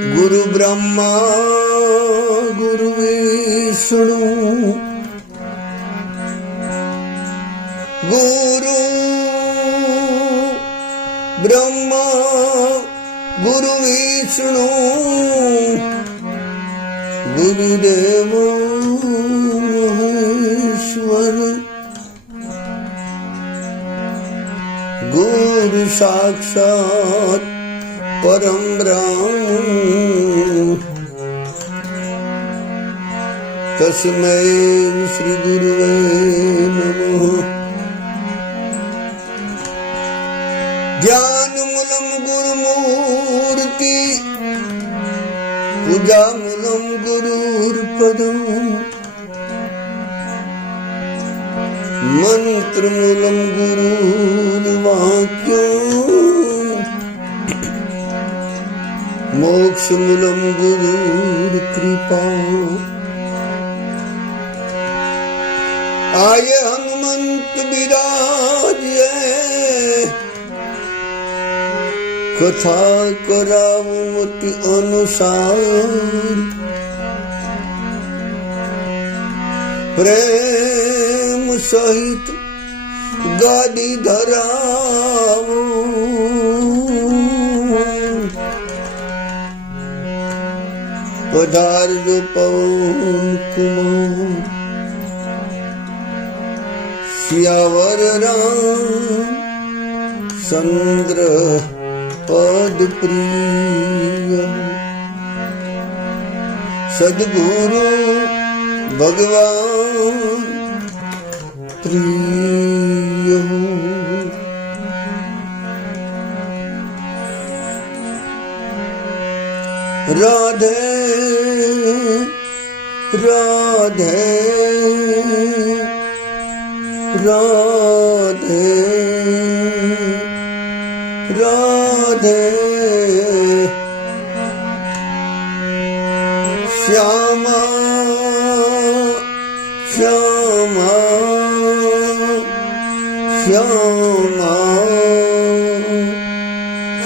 गुरु ब्रह्मा गुरु विष्णु गुरु ब्रह्मा गुरु विष्णु गुरुदेव महेश्वर गुरु साक्षात परम ब्रह्म तस्मै श्री गुरुवे नमः। ज्ञान मूलम गुरुमूर्ति पूजा मूलम गुरुर्पदम मंत्र मूलम गुरुर्वाक्यम मोक्ष मूलम गुरुर्कृपा। आय हनुमंत विराजे कथा करावती अनुसार प्रेम सहित गादी धरावो पधारजो पवन कुमार सियावर रामचंद्र पद प्रिय सद्गुरु भगवान प्रिय। राधे राधे राधे राधे श्यामा श्यामा श्यामा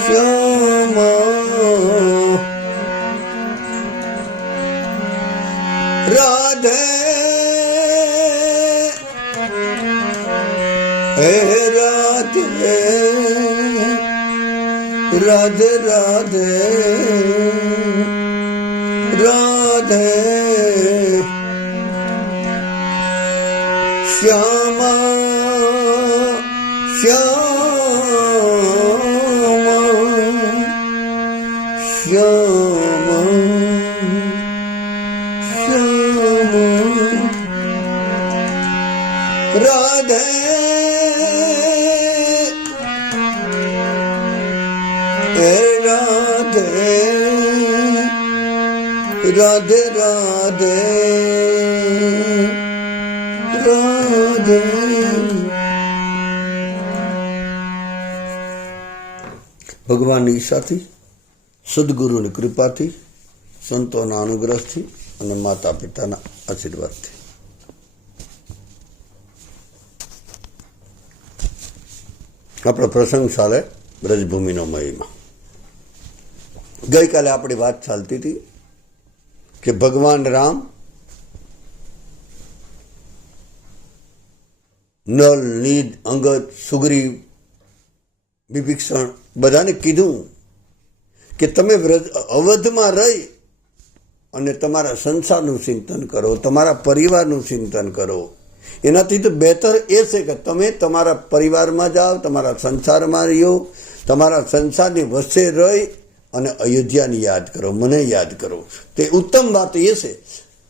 श्यामा राधे हे राधे राधे राधे राधे श्यामा श्यामा श्यामा श्यामा राधे राधे राधे राधे। ભગવાનની ઈચ્છાથી સદગુરુની કૃપાથી સંતોના અનુગ્રહથી અને માતા પિતાના આશીર્વાદથી આપણો પ્રસંગ ચાલે બ્રજભૂમિનો મહિમા। ગઈકાલે આપણી વાત ચાલતી હતી કે ભગવાન રામ નલ નીદ અંગદ સુગ્રીવ વિભીષણ બધાને કીધું કે તમે અવધમાં રહી અને તમારા સંસારનું ચિંતન કરો, તમારા પરિવારનું ચિંતન કરો। એનાથી તો બહેતર એ છે કે તમે તમારા પરિવારમાં જાઓ, તમારા સંસારમાં રહ્યો, તમારા સંસારની વચ્ચે રહી અને અયોધ્યાને યાદ કરો, મને યાદ કરો। તે ઉત્તમ વાત એ છે।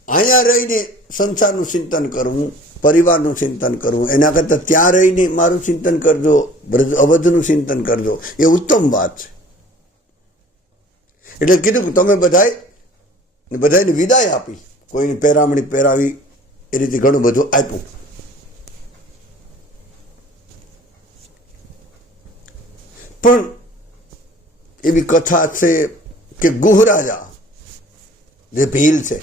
અહીંયા રહીને સંસારનું ચિંતન કરવું, પરિવારનું ચિંતન કરવું, એના કરતાં ત્યાં રહીને મારું ચિંતન કરજો, અવધનું ચિંતન કરજો, એ ઉત્તમ વાત છે। એટલે કીધું કે તમે બધાને વિદાય આપી, કોઈની પહેરામણી પહેરાવી, એ રીતે ઘણું બધું આપ્યું। પણ એવી કથા છે કે ગુહરાજા જે ભીલ છે,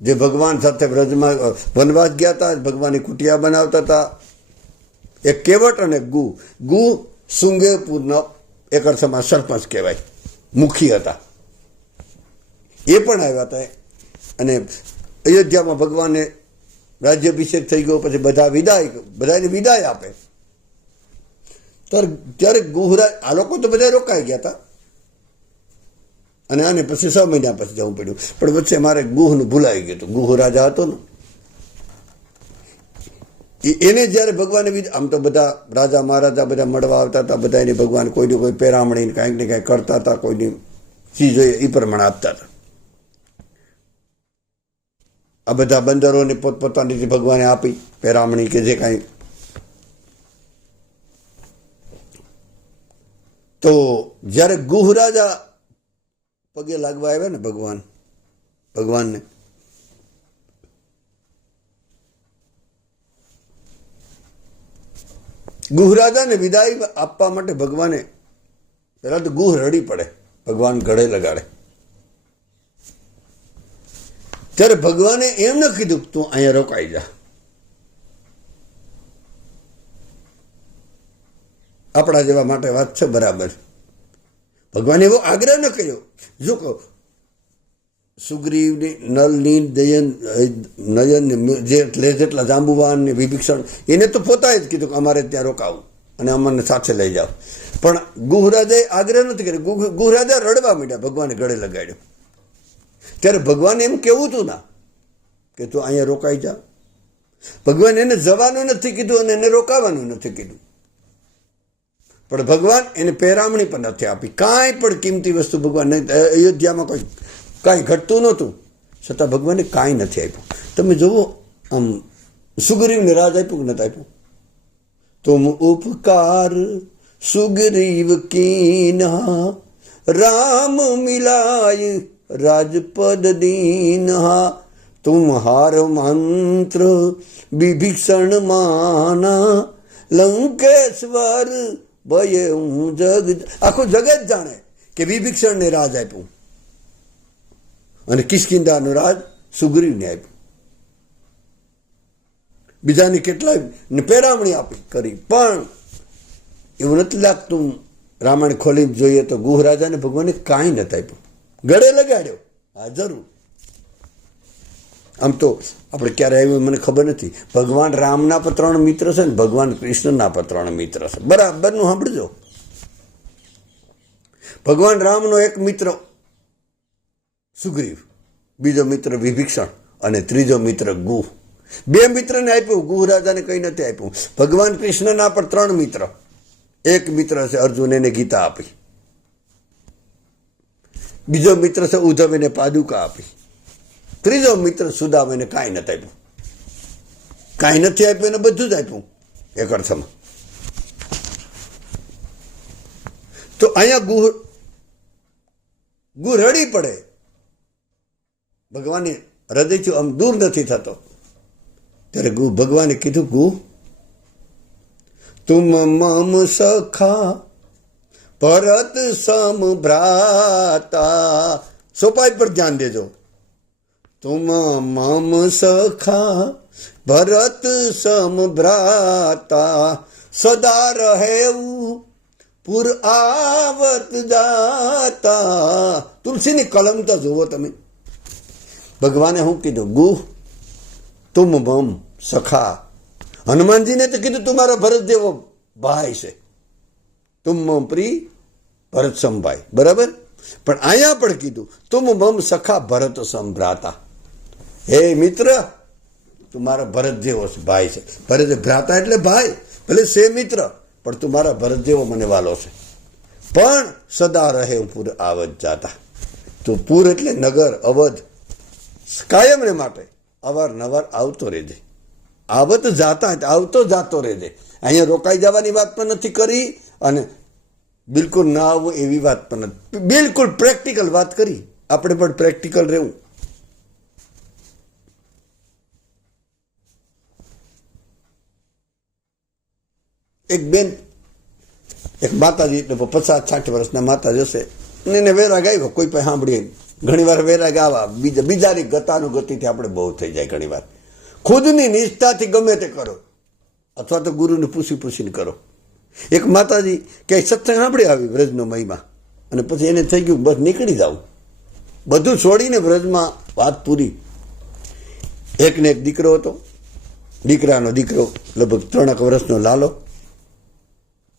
જે ભગવાન સાથે વ્રજમાં વનવાસ ગયા હતા, ભગવાનની કુટિયા બનાવતા હતા, એક કેવટ અને ગુ સુંગેપુરના એક અર્થમાં સરપંચ કહેવાય, મુખી હતા। એ પણ આવ્યા હતા. અને અયોધ્યામાં ભગવાને રાજ્યાભિષેક થઈ ગયો, પછી બધાને વિદાય આપે ત્યારે ગુહરાજ, આ લોકો તો બધા રોકાઈ ગયા હતા અને આને પછી 6 મહિના પછી જવું પડ્યું. પણ વચ્ચે મારે ગુહનું ભૂલાઈ ગયું હતું. ગુહ રાજા હતો ને, એને જ્યારે ભગવાને આમ તો બધા રાજા મહારાજા બધા મળવા આવતા હતા, બધા એને ભગવાન કોઈની કોઈ પેરામણી કાંઈક ને કાંઈક કરતા હતા, કોઈની ચીજ હોય એ પ્રમાણે આપતા હતા. આ બધા બંદરોને પોતપોતાની રીતે ભગવાને આપી પેરામણી કે જે કાંઈ. તો જ્યારે ગુહ રાજા પગે લાગવા આવ્યા ને ભગવાનને, ગુહ રાજાને વિદાય આપવા માટે ભગવાને પહેલા તો ગુહ રડી પડે, ભગવાન ગળે લગાડે. ત્યારે ભગવાને એમ ન કીધું તું અહીંયા રોકાઈ જા. આપણા જેવા માટે વાત છે બરાબર. ભગવાને એવો આગ્રહ ન કર્યો. જો કહો સુગ્રીવની, નલની, નયન, જેટલા જાંબુવાન ને વિભીષણ, એને તો પોતાએ જ કીધું કે અમારે ત્યાં રોકાવું અને અમને સાથે લઈ જાઓ. પણ ગુહરાજાએ આગ્રહ નથી કર્યો. ગુહરાજા રડવા માંડ્યા, ભગવાને ગળે લગાડ્યો. ત્યારે ભગવાને એમ કેવું હતું ના કે તું અહીંયા રોકાઈ જા. ભગવાન એને જવાનું નથી કીધું અને એને રોકાવાનું નથી કીધું. પણ ભગવાન એને પેરામણી પણ નથી આપી. કાંઈ પણ કિંમતી વસ્તુ ભગવાન, અયોધ્યામાં કાંઈ ઘટતું નહોતું, છતાં ભગવાને કાંઈ નથી આપ્યું. તમે જુઓ આમ સુગ્રીવને રાજ આપ્યું કે નથી આપ્યું? તુમ ઉપકાર સુગ્રીવ કીન્હા, રામ મિલાય રાજપદ દીન્હા, તુમ્હાર મંત્ર વિભીષણ માના, લંકેશ્વર ભય હું જગ. આખું જગત જાણે કે વિભીષણને રાજ આપ્યું અને કિષ્કિંધાનું રાજ સુગ્રીવને આપ્યું. બીજાને કેટલાય પેરામણી આપી કરી, પણ એવું નથી લાગતું. રામાયણ ખોલીને જોઈએ તો ગુહ રાજાને ભગવાને કાંઈ નથી આપ્યું. ગળે લગાડ્યો, હા જરૂર. આમ તો આપણે ક્યારે આવ્યું મને ખબર નથી. ભગવાન રામના પણ 3 મિત્ર છે ને ભગવાન કૃષ્ણના પણ 3 મિત્ર છે. બરાબરનું સાંભળજો. ભગવાન રામનો એક મિત્ર સુગ્રીવ, બીજો મિત્ર વિભીષણ અને ત્રીજો મિત્ર ગુહ. 2 મિત્રને આપ્યું, ગુહ રાજાને કંઈ નથી આપ્યું. ભગવાન કૃષ્ણના પણ 3 મિત્ર. એક મિત્ર છે અર્જુન, એને ગીતા આપી. બીજો મિત્ર છે ઉદ્ધવ, એને પાદુકા આપી. ત્રીજો મિત્ર સુદામ, એને કાંઈ નથી આપ્યું. કાંઈ નથી આપ્યું, એને બધું જ આપ્યું એક અર્થમાં. તો અહીંયા ગુહ રડી પડે. ભગવાને હૃદયથી આમ દૂર નથી થતો. ત્યારે ભગવાને કીધું, ગુહ તુમ મમ સખા ભરત સમ ભ્રાતા. સોપાઈ પર ધ્યાન દેજો. તુમ મમ સખા ભરત સમ ભ્રાતા, સદા રહેવું પુર આવત જાતા. તુલસીની કલમ તો જુઓ તમે. ભગવાને શું કીધું? ગુહ તુમ મમ સખા. હનુમાનજીને તો કીધું તું મારો ભરત જેવો ભાઈ છે, તુમ મમ પ્રિય ભરત સમભાઈ, બરાબર. પણ અહીંયા પણ કીધું તુમ મમ સખા ભરત સંભ્રાતા. હે મિત્ર, તું મારા ભરત જેવો ભાઈ છે. ભરત ભ્રાતા એટલે ભાઈ, ભલે છે મિત્ર, પણ તું મારા ભરત જેવો મને વાલો છે. પણ સદા રહે પુર આવત જાતા. તું પુર એટલે નગર, અવધ, કાયમને માટે અવારનવાર આવતો રહેજે. આવત જાતા આવતો જાતો રહેજે. અહીંયા રોકાઈ જવાની વાત પણ નથી કરી અને બિલકુલ ના આવવું એવી વાત પણ નથી. બિલકુલ પ્રેક્ટિકલ વાત કરી. આપણે પણ પ્રેક્ટિકલ રહેવું. એક બેન, એક માતાજી, 50-60 વર્ષના માતા જશે, એને વેરાગ આવ્યો. કોઈ પાસે સાંભળીએ, ઘણી વાર વેરાગ આવા બીજાની ગતાનુગતિથી આપણે બહુ થઈ જાય. ઘણી વાર ખુદની નિષ્ઠાથી ગમે તે કરો, અથવા તો ગુરુને પૂછીને કરો. એક માતાજી ક્યાંય સત્સંગ સાંભળી આવી વ્રજનો મહિમા, અને પછી એને થઈ ગયું બસ નીકળી જાવ. બધું છોડીને વ્રજમાં વાત પૂરી. એકને એક દીકરો હતો, દીકરાનો દીકરો લગભગ 3 વર્ષનો લાલો,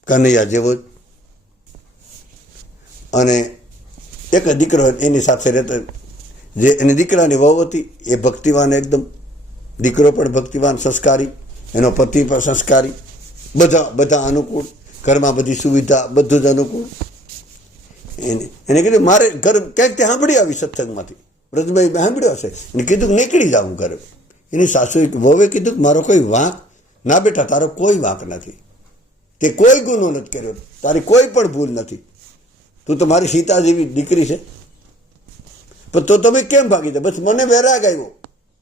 કનૈયા જેવો જ, અને એક દીકરો એની સાથે રહેતો, જે એની દીકરાની વહુ હતી એ ભક્તિવાન એકદમ, દીકરો પણ ભક્તિવાન, સંસ્કારી, એનો પતિ પણ સંસ્કારી, બધા અનુકૂળ, ઘરમાં બધી સુવિધા, બધું જ અનુકૂળ. એને કીધું મારે ઘર ક્યાંક તે સાંભળી આવી સત્સંગમાંથી, વ્રજભાઈ સાંભળ્યો હશે, એને કીધું નીકળી જાઉં ઘરે. એની સાસુએ વહુએ કીધું કે મારો કોઈ વાંક ના, બેટા તારો કોઈ વાંક નથી, તે કોઈ ગુનો નથી કર્યો, તારી કોઈ પણ ભૂલ નથી, તું તો મારી સીતા જેવી દીકરી છે, પણ તો તમે કેમ ભાગી દે? બસ મને વૈરાગ આવ્યો,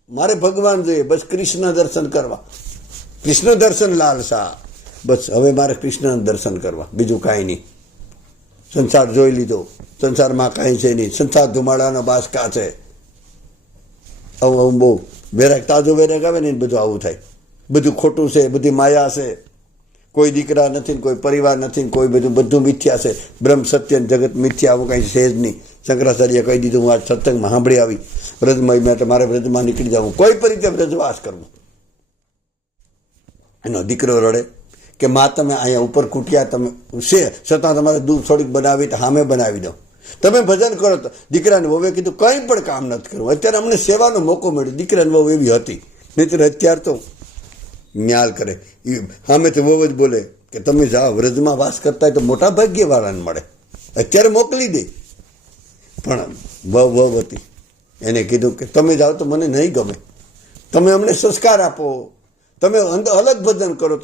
મારે ભગવાન જોઈએ, બસ કૃષ્ણ દર્શન કરવા, કૃષ્ણ દર્શન લાલસા, બસ હવે મારે કૃષ્ણ દર્શન કરવા, બીજું કાંઈ નહીં. સંસાર જોઈ લીધો, સંસારમાં કાંઈ છે નહીં, સંસાર ધુમાડાનો બાસકા છે. આવું બહુ વૈરાગ, તાજો વૈરાગ આવે ને બધું આવું થાય, બધું ખોટું છે, બધી માયા છે, કોઈ દીકરા નથી, કોઈ પરિવાર નથી, કોઈ બધું મિથ્યા છે, બ્રહ્મ સત્ય જગત મિથ્યા, આવું કાંઈ છે જ નહીં. શંકરાચાર્ય કહી દીધું, હું આ સત્સંગમાં સાંભળી આવી, વ્રજમાં મેં તમારે વ્રજમાં નીકળી જાઉં, કોઈ પણ રીતે વ્રજવાસ કરવું. એનો દીકરો રડે કે માં તમે અહીંયા ઉપર કૂટ્યા, તમે છે છતાં તમારે દૂધ થોડીક બનાવી તો સામે બનાવી દો, તમે ભજન કરો. તો દીકરાને વહુએ કીધું કંઈ પણ કામ નથી કરવું, અત્યારે અમને સેવાનો મોકો મળ્યો. દીકરાને વહુ એવી હતી, નહીંતર અત્યારે તો ન્યાલ કરે. સામેથી વહુ જ બોલે કે તમે જાઓ, વ્રજમાં વાસ કરતા હોય તો મોટા ભાગ્યવાળાને મળે, અત્યારે મોકલી દે. પણ વહુ હતી, એને કીધું કે તમે જાઓ તો મને નહીં ગમે, તમે અમને સંસ્કાર આપો, તમે અલગ ભજન કરો,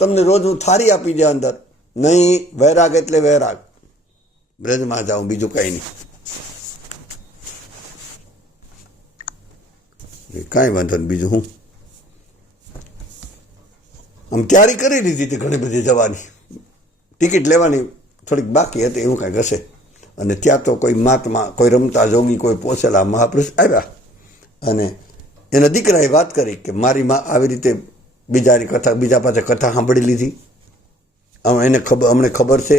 તમને રોજ હું થાળી આપી દે અંદર. નહીં, વૈરાગ એટલે વૈરાગ, બ્રજમાં જાઉં, બીજું કંઈ નહીં. કાંઈ વાંધો નહીં, બીજું હું આમ તૈયારી કરી લીધી હતી ઘણી બધી જવાની, ટિકિટ લેવાની થોડીક બાકી હતી, એવું કાંઈક હશે. અને ત્યાં તો કોઈ મહાત્મા, કોઈ રમતા જોગી, કોઈ પોસેલા મહાપુરુષ આવ્યા, અને એના દીકરાએ વાત કરી કે મારી માં આવી રીતે બીજા પાસે કથા સાંભળી લીધી, અમને ખબર છે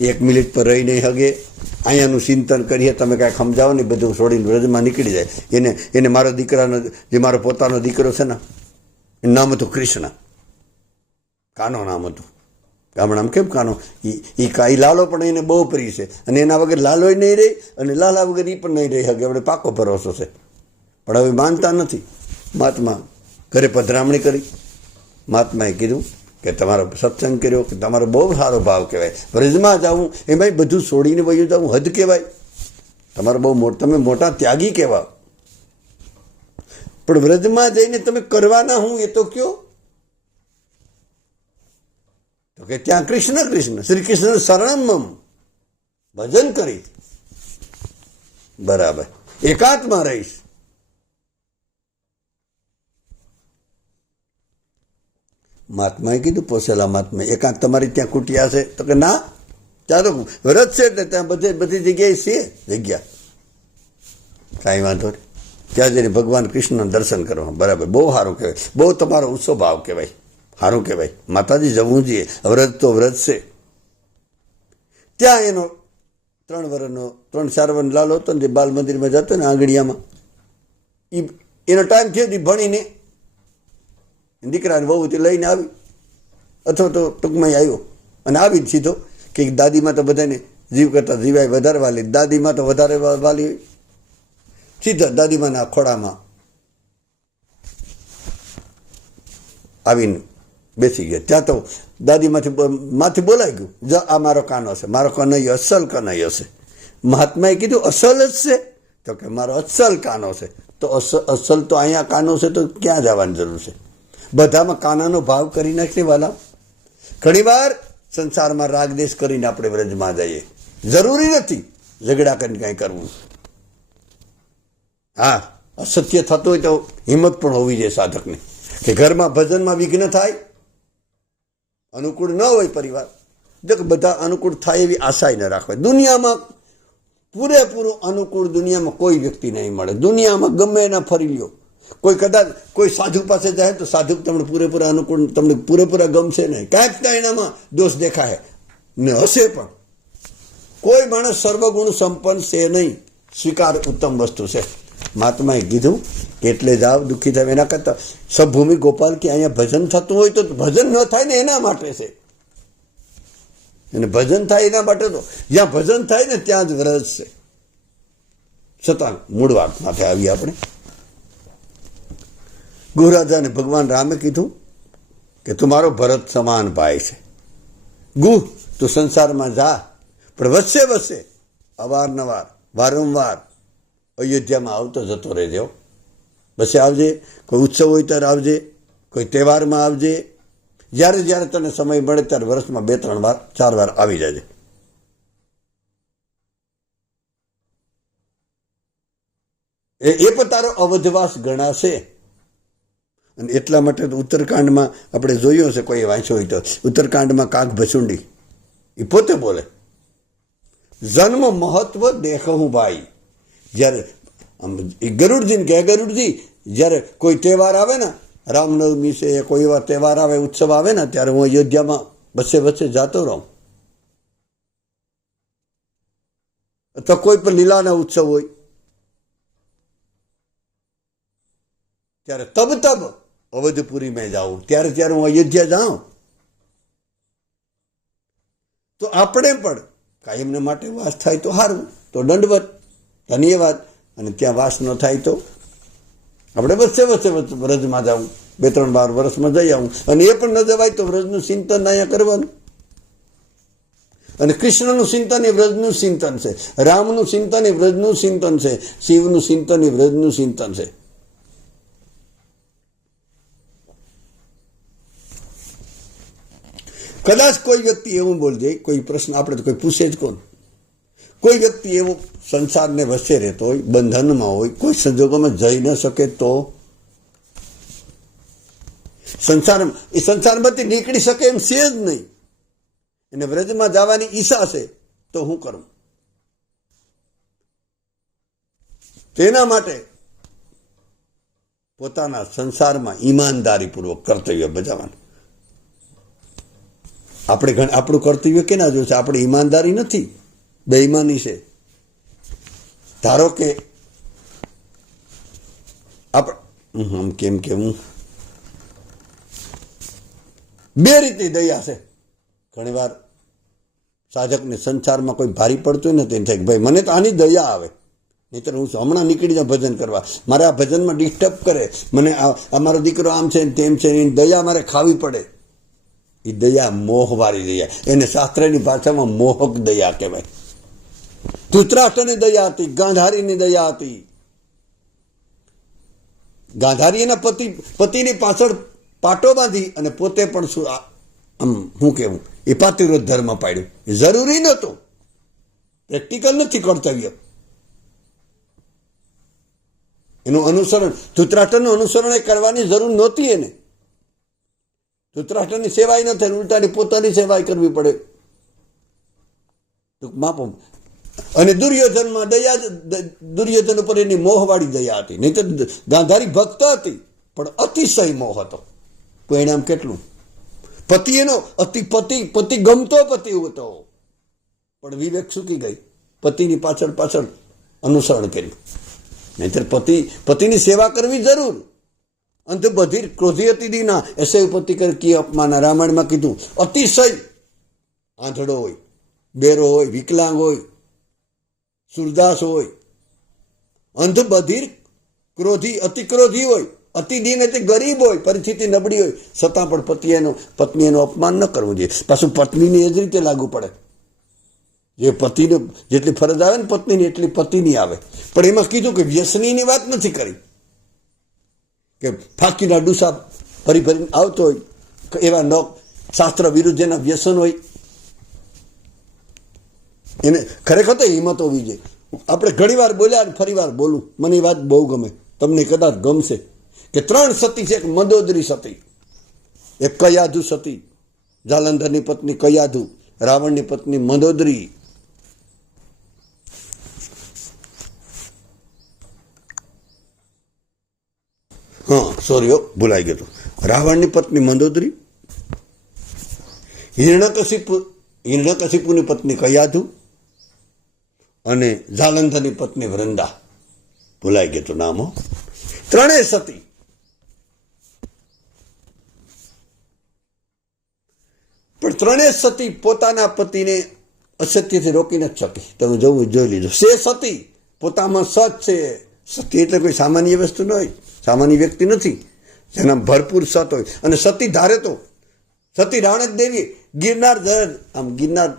1 મિનિટ પર રહી નહીં હગે, અહીંયાનું ચિંતન કરીએ, તમે કાંઈક સમજાવો ને, બધું છોડીને વ્રજમાં નીકળી જાય. એને મારો દીકરાનો, જે મારો પોતાનો દીકરો છે ને, એનું નામ હતું કૃષ્ણ, કાનો નામ હતું. ગામડામાં કેમ કાનો, એ લાલો પણ એને બહુ પ્રિય છે, અને એના વગર લાલોય નહીં રહી, અને લાલા વગર એ પણ નહીં રહી શકે, આપણે પાકો ભરોસો છે. પણ હવે માનતા નથી. મહાત્મા ઘરે પધરામણી કરી, મહાત્માએ કીધું કે તમારો સત્સંગ કર્યો, કે તમારો બહુ સારો ભાવ કહેવાય, વ્રજમાં જાઉં એમાંય બધું છોડીને વયું જાઉં હદ કહેવાય, તમારો બહુ તમે મોટા ત્યાગી કહેવાય. પણ વ્રજમાં જઈને તમે કરવાના હું એ તો કયો? તો કે ત્યાં કૃષ્ણ શ્રી કૃષ્ણ શરણમ ભજન કરી, બરાબર, એકાંતમાં રહીશ. મહાત્માએ કીધું, પોસેલા મહાત્મા, એકાંત તમારી ત્યાં કુટિયા છે? તો કે ના, ત્યાં તો વ્રત છે એટલે ત્યાં બધી જગ્યાએ છે જગ્યા, કાંઈ વાંધો નહીં, ત્યાં જઈને ભગવાન કૃષ્ણના દર્શન કરવા. બરાબર, બહુ સારું કહેવાય, બહુ તમારો ઊંચો ભાવ કહેવાય, સારું કહેવાય. માતાજી જવું જોઈએ, વ્રત તો વ્રત છે. ત્યાં એનો 3 વર્ષનો 3-4 વર્ષ લાલો હતો ને, જે બાલ મંદિરમાં જતો ને આંગળીયામાં, એનો ટાઈમ થયો ભણીને દીકરાને વહુ લઈને આવી, અથવા તો ટૂંકમાં આવ્યો, અને આવી જ સીધો કે દાદીમાં તો બધાને જીવ કરતા જીવાય વધારે વાલી, દાદીમાં તો વધારે વાલી, સીધા દાદીમાના ખોળામાં આવીને બેસી ગયા. ત્યાં તો દાદીમાંથી બોલાઈ ગયું, જો આ મારો કાનો છે, મારો કનૈયો અસલ કનૈયો છે. મહાત્માએ કીધું અસલ જ છે? તો કે મારો અસલ કાનો છે. તો અસલ તો અહીંયા કાનો છે, તો ક્યાં જવાની જરૂર છે? બધામાં કાનાનો ભાવ કરી નાખીએ વાલા. ઘણીવાર સંસારમાં રાગદેશ કરીને આપણે વ્રજમાં જઈએ, જરૂરી નથી ઝઘડા કરીને કાંઈ કરવું. હા, અસત્ય થતું હોય તો હિંમત પણ હોવી જોઈએ સાધકને, કે ઘરમાં ભજનમાં વિઘ્ન થાય, અનુકૂળ ન હોય પરિવાર, જો બધા અનુકૂળ થાય એવી આશા ન રાખવાય. દુનિયામાં પૂરેપૂરું અનુકૂળ દુનિયામાં કોઈ વ્યક્તિ નહીં મળે. દુનિયામાં ગમે એના ફરી લ્યો, કદાચ કોઈ સાધુ પાસે જાય તો સાધુ તમને પૂરેપૂરા અનુકૂળ, તમને પૂરેપૂરા ગમશે નહીં, કાંઈક તો એનામાં દોષ દેખાય ને હશે. પણ કોઈ માણસ સર્વગુણ સંપન્ન છે નહીં. સ્વીકાર ઉત્તમ વસ્તુ છે. મહાત્માએ કીધું કે એટલે જાવ દુઃખી થાય એના કરતાં સભૂમિ ગોપાલ કે અહીંયા ભજન થતું હોય તો ભજન ન થાય ને એના માટે છે. અને ભજન થાય એના માટે તો જ્યાં ભજન થાય ને ત્યાં જ વ્રજ છે. છતાં મૂળ વાત માથે આવી આપણે. ગુહરાજાને ભગવાન રામે કીધું કે તું મારો ભરત સમાન ભાઈ છે. ગુહ તું સંસારમાં જા, પણ વચ્ચે વચ્ચે અવારનવાર વારંવાર અયોધ્યામાં આવતો જતો રહેજો. પછી આવજે, કોઈ ઉત્સવ હોય ત્યારે આવજે, કોઈ તહેવારમાં આવજે, જ્યારે જ્યારે તને સમય મળે ત્યારે વર્ષમાં 2-3 વાર 4 વાર આવી જાય. એ પણ તારો અવધવાસ ગણાશે. અને એટલા માટે તો ઉત્તરકાંડમાં આપણે જોયું હશે, કોઈ વાંચ્યો હોય તો, ઉત્તરકાંડમાં કાગ ભસુંડી એ પોતે બોલે, જન્મ મહત્વ દેખું ભાઈ. જ્યારે ગરુડજીને કહે, ગરુડજી જ્યારે કોઈ તહેવાર આવે ને, રામનવમી છે, કોઈ એવા તહેવાર આવે, ઉત્સવ આવે ને, ત્યારે હું અયોધ્યામાં વચ્ચે વચ્ચે જાતો રહું. અથવા કોઈ પણ લીલાના ઉત્સવ હોય ત્યારે તબ અવધપુરી મેં જાઉં, ત્યારે ત્યારે હું અયોધ્યા જાઉં. તો આપણે પણ કાયમને માટે વાસ થાય તો સારું, તો દંડવત, ધન્યવાદ. અને ત્યાં વાસ ન થાય તો આપણે વચ્ચે વચ્ચે વ્રજમાં જાઉં, 2-3 વાર વર્ષમાં જઈ આવું. અને એ પણ ન જવાય તો વ્રજનું ચિંતન અહીંયા કરવાનું. અને કૃષ્ણનું ચિંતન એ વ્રજનું ચિંતન છે, રામનું ચિંતન એ વ્રજનું ચિંતન છે, શિવનું ચિંતન એ વ્રજનું ચિંતન છે. કદાચ કોઈ વ્યક્તિ એવું બોલજે, કોઈ પ્રશ્ન આપણે તો કોઈ પૂછે જ કોણ, કોઈ વ્યક્તિ એવો સંસારને વચ્ચે રહેતો હોય, બંધનમાં હોય, કોઈ સંજોગોમાં જઈ ન શકે તો સંસારમાંથી નીકળી શકે એમ છે જ નહીં, એને વ્રજમાં જવાની ઈચ્છા છે, તો હું કરું? તેના માટે પોતાના સંસારમાં ઈમાનદારીપૂર્વક કર્તવ્ય બજાવવાનું. આપણું કર્તવ્ય કેના જો છે? આપણે ઈમાનદારી નથી, બેઈમાની છે. ધારો કે કેમ કેવું, 2 રીતે દયા છે. ઘણી વાર સાધકને સંસારમાં કોઈ ભારી પડતું ને તેમ થાય કે ભાઈ મને તો આની દયા આવે, નહીંતર હું હમણાં નીકળી જાઉં ભજન કરવા, મારે આ ભજનમાં ડિસ્ટર્બ કરે, મને અમારો દીકરો આમ છે ને તેમ છે, એની દયા મારે ખાવી પડે. એ દયા મોહવાળી દયા, એને શાસ્ત્રની ભાષામાં મોહક દયા કહેવાય. ધૃતરાષ્ટ્રની દયા હતી, ગાંધારીની દયા હતી. ગાંધારી એના પતિની પાછળ પાટો બાંધી અને પોતે પણ શું કેવું, એ પાતિવ્રત ધર્મ પાડ્યું. એ જરૂરી નહોતું, પ્રેક્ટિકલ નથી કર્તવ્ય. એનું અનુસરણ, ધૃતરાષ્ટ્રનું અનુસરણ એ કરવાની જરૂર નહોતી એને. ધૃતરાષ્ટ્રની સેવાય ન થાય, ઉલટાની પોતાની સેવાય કરવી પડે. ટૂંકમાં અને દુર્યોધનમાં દુર્યોધન ઉપર એની મોહવાળી દયા હતી. નહીં તો ગાંધારી ભક્ત હતી, પણ અતિશય મોહ હતો. પરિણામ કેટલું? પતિ એનો પતિ ગમતો પતિ હતો, પણ વિવેક ચૂકી ગઈ, પતિની પાછળ અનુસરણ કર્યું. નહીતર પતિની સેવા કરવી જરૂર. અંત બધી ક્રોધી હતી દીના એસૈ પતિ કર કી અપમાન. રામાયણમાં કીધું, અતિશય આંધળો હોય, બેરો હોય, વિકલાંગ હોય, સુરદાસ હોય, અંધ બધીર ક્રોધી, અતિ ક્રોધી હોય, અતિ દીન એટલે ગરીબ હોય, પરિસ્થિતિ નબળી હોય, છતાં પણ પત્ની એનું અપમાન ન કરવું જોઈએ. પાછું પત્નીને એ જ રીતે લાગુ પડે. જે પતિને જેટલી ફરજ આવે ને પત્નીની, એટલી પતિની આવે. પણ એમાં કીધું કે વ્યસનીની વાત નથી કરી, કે ફાંકીના ડૂસા ફરી આવતો હોય, એવા ન શાસ્ત્ર વિરુદ્ધ જેના વ્યસન હોય, એને ખરેખર તો હિંમત હોવી જોઈએ. આપણે ઘણી વાર બોલ્યા અને ફરી વાર બોલું, મને એ વાત બહુ ગમે, તમને કદાચ ગમશે, કે 3 સતી છે. એક મંદોદરી સતી, એક કયાધુ સતી, જાલંધરની પત્ની કયાધુ, રાવણની પત્ની મંદોદરી. ભૂલાઈ ગયું. રાવણની પત્ની મંદોદરી, હિરણ્યકશિપુની પત્ની કયાધુ અને જાલંધરની પત્ની વૃંદા, ભૂલાઈ ગયું નામો, ત્રણેય સતી. પણ ત્રણેય સતી પોતાના પતિને અસત્યથી રોકી નથી શકી. તમે જોઈ લીધું. સે સતી પોતામાં સત છે. સતી એટલે કોઈ સામાન્ય વસ્તુ ન હોય, સામાન્ય વ્યક્તિ નથી, જેના ભરપૂર સત હોય. અને સતી ધારે તો સતી રાણક દેવી ગિરનાર આમ ગિરનાર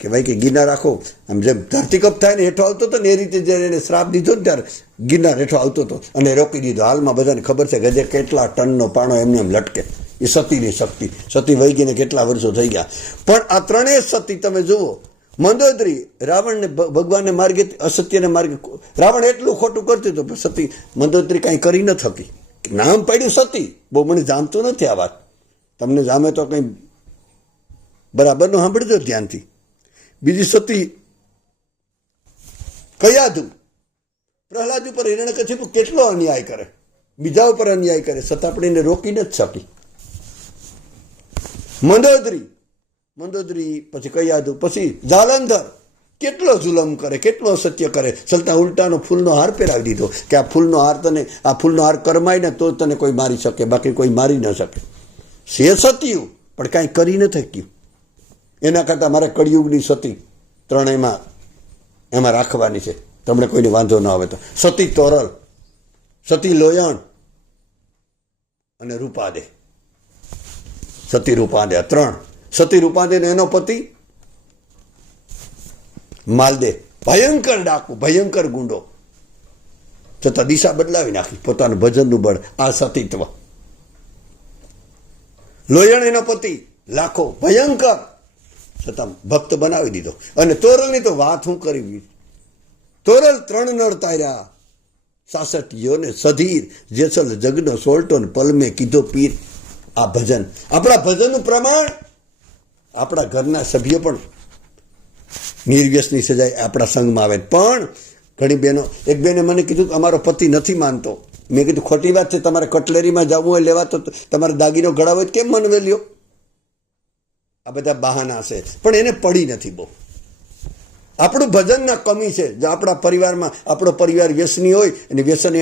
કહેવાય કે ગિરનાર આખો આમ જેમ ધરતીકપ થાય ને હેઠો આવતો હતો ને એ રીતે જ્યારે એને શ્રાપ દીધો ને ત્યારે ગિરનાર હેઠો આવતો હતો અને રોકી દીધો. હાલમાં બધાને ખબર છે ગજે કેટલા ટનનો પાણો એમને એમ લટકે. એ સતીની શક્તિ. સતી વહી ગઈને કેટલા વર્ષો થઈ ગયા. પણ આ ત્રણેય સતી તમે જુઓ. મંદોદરી રાવણને ભગવાનને માર્ગે અસત્યને માર્ગે, રાવણ એટલું ખોટું કરતું હતું પણ સતી મંદોદરી કાંઈ કરી ન થકી. નામ પાડ્યું સતી. બહુ મને જામતું નથી આ વાત. તમને જામે તો કંઈ બરાબરનું સાંભળજો ધ્યાનથી. બીજી સતી કયાધુ. પ્રહલાદ ઉપર હિરણ્યકશિપુ કેટલો અન્યાય કરે, બીજા ઉપર અન્યાય કરે, છતાં આપણે એને રોકી નથી શકી. મંદોદરી પછી કયાધુ પછી જાલંધર કેટલો જુલમ કરે, કેટલો અસત્ય કરે, છતાં ઉલટાનો ફૂલનો હાર પહેરાવી દીધો કે આ ફૂલનો હાર કરમાય ને તો તને કોઈ મારી શકે, બાકી કોઈ મારી ન શકે. સે સત્યું પણ કાંઈ કરી ન થક્યું. એના કરતાં મારે કળિયુગની સતી ત્રણેયમાં એમાં રાખવાની છે. તમને કોઈને વાંધો ન આવે તો. સતી તોરલ, સતી લોયણ અને રૂપાદે. સતી રૂપાદે આ ત્રણ. સતી રૂપાદે ને એનો પતિ માલદે, ભયંકર ડાકુ, ભયંકર ગુંડો, છતાં દિશા બદલાવી નાખી પોતાનું ભજનનું બળ. આ સતીત્વ. લોયણ એનો પતિ લાખો, ભયંકર, છતાં ભક્ત બનાવી દીધો. અને તોરલની તો વાત હું કરી. તોરલ 3 નળ તાર્યા, 66 યોને સધીર, જેસલ જગનો સોલટો ને પલમે કીધો પીર. આ ભજન, આપણા ભજનનું પ્રમાણ. આપણા ઘરના સભ્યો પણ નિર્વ્યસની સજાય આપણા સંઘમાં આવે. પણ ઘણી બહેનો, એક બેને મને કીધું કે અમારો પતિ નથી માનતો. મેં કીધું ખોટી વાત છે. તમારે કટલેરીમાં જવું હોય લેવા તો તમારે દાગીનો ગળાવો હોય કેમ મનવે લ્યો? આ બધા બહાના છે. પણ એને પડી નથી બહુ. આપણું ભજનના કમી છે. જો આપણા પરિવારમાં આપણો પરિવાર વ્યસની હોય અને વ્યસન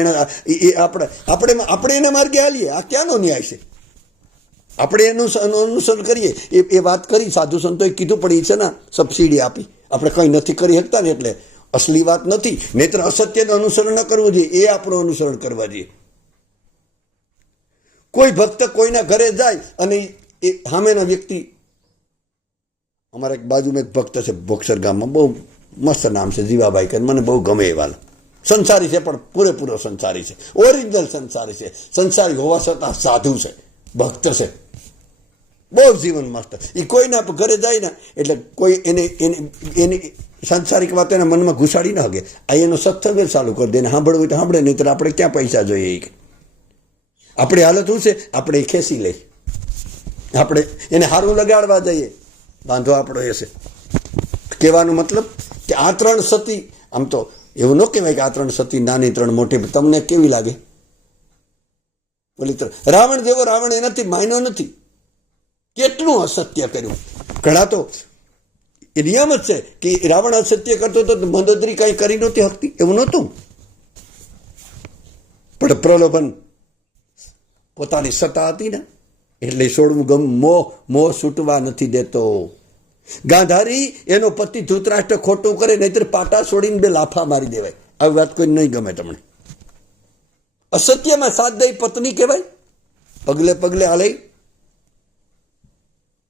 આપણે એના માર્ગે હાલીએ, આ ક્યાંનો ન્યાય છે? આપણે એનું અનુસરણ કરીએ. એ વાત કરી, સાધુ સંતોએ કીધું, પણ એ છે ને સબસિડી આપી. આપણે કંઈ નથી કરી શકતા ને એટલે અસલી વાત નથી. નહીંતર અસત્યનું અનુસરણ ન કરવું જોઈએ, એ આપણું અનુસરણ કરવા જોઈએ. કોઈ ભક્ત કોઈના ઘરે જાય અને એ સામેના વ્યક્તિ, અમારા એક બાજુમાં એક ભક્ત છે બોક્સર ગામમાં, બહુ મસ્ત નામ છે જીવાભાઈ કે, મને બહુ ગમે એવા. સંસારી છે પણ પૂરેપૂરો સંસારી છે, ઓરિજિનલ સંસારી છે. સંસારી હોવા છતાં સાધુ છે, ભક્ત છે, બહુ જીવન મસ્ત. એ કોઈના ઘરે જાય ને એટલે કોઈ એની સાંસારિક વાત એના મનમાં ઘુસાડી ના શકે. આ એનો સત્સંગ ચાલુ કરી દે ને સાંભળવું તો સાંભળે, નહીં તો આપણે ક્યાં પૈસા જોઈએ. આપણી હાલત શું છે? આપણે એ ખેંચી લઈ, આપણે એને સારું લગાડવા જઈએ, વાંધો આપણો એ છે. કહેવાનો મતલબ કે આ 3 સતી, આમ તો એવું ન કહેવાય કે આ 3 સતી નાની 3 મોટી. તમને કેવી લાગે? બોલી રાવણ જેવો રાવણ એનાથી માયનો નથી. કેટલું અસત્ય કર્યું. ઘણા તો એ નિયમ જ છે કે રાવણ અસત્ય કરતો તો મંદોદરી કાંઈ કરી નહોતી શકતી, એવું નહોતું. પણ પ્રલોભન પોતાની સત્તા હતી ને એટલે છોડવું મોહ છૂટવા નથી દેતો. ગાંધારી એનો પતિ ધૃતરાષ્ટ્ર ખોટું કરે, નહીતર પાટા છોડીને 2 લાફા મારી દેવાય. આવી વાત કોઈ નહીં ગમે તમને. અસત્યમાં સાથ દઈ પત્ની કહેવાય, પગલે પગલે હાલે.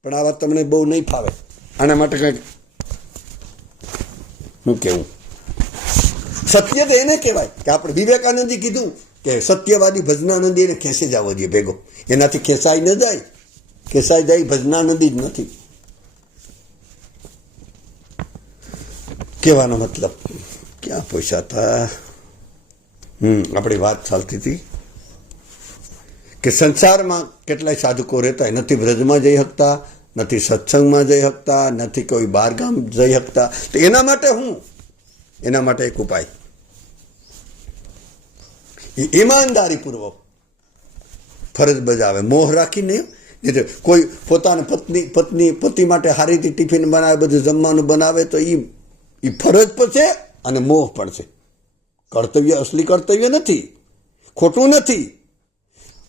પણ આ વાત તમને બહુ નહીં ફાવે. આના માટે કંઈક શું કહેવું? સત્ય તો એને કહેવાય કે આપણે વિવેકાનંદજી કીધું કે સત્યવાદી ભજનાનંદી એને ખેંચી જવો જોઈએ ભેગો. એનાથી ખેંચાઈ ન જાય, ખેંચાઈ જાય ભજનાનંદી જ નથી. કહેવાનો મતલબ ક્યાં પૈસા હતા? આપણી વાત ચાલતી હતી કે સંસારમાં કેટલાય સાધુકો રહેતા, નથી વ્રજમાં જઈ શકતા, નથી સત્સંગમાં જઈ શકતા, નથી કોઈ બહારગામ જઈ શકતા. તો એના માટે એના માટે એક ઉપાય, ઈમાનદારીપૂર્વક ફરજ બજાવે, મોહ રાખીને. કોઈ પોતાના પતિ માટે સારી રીતે ટિફિન બનાવે, બધું જમવાનું બનાવે તો એ એ ફરજ પણ છે અને મોહ પણ છે. કર્તવ્ય અસલી કર્તવ્ય નથી, ખોટું નથી.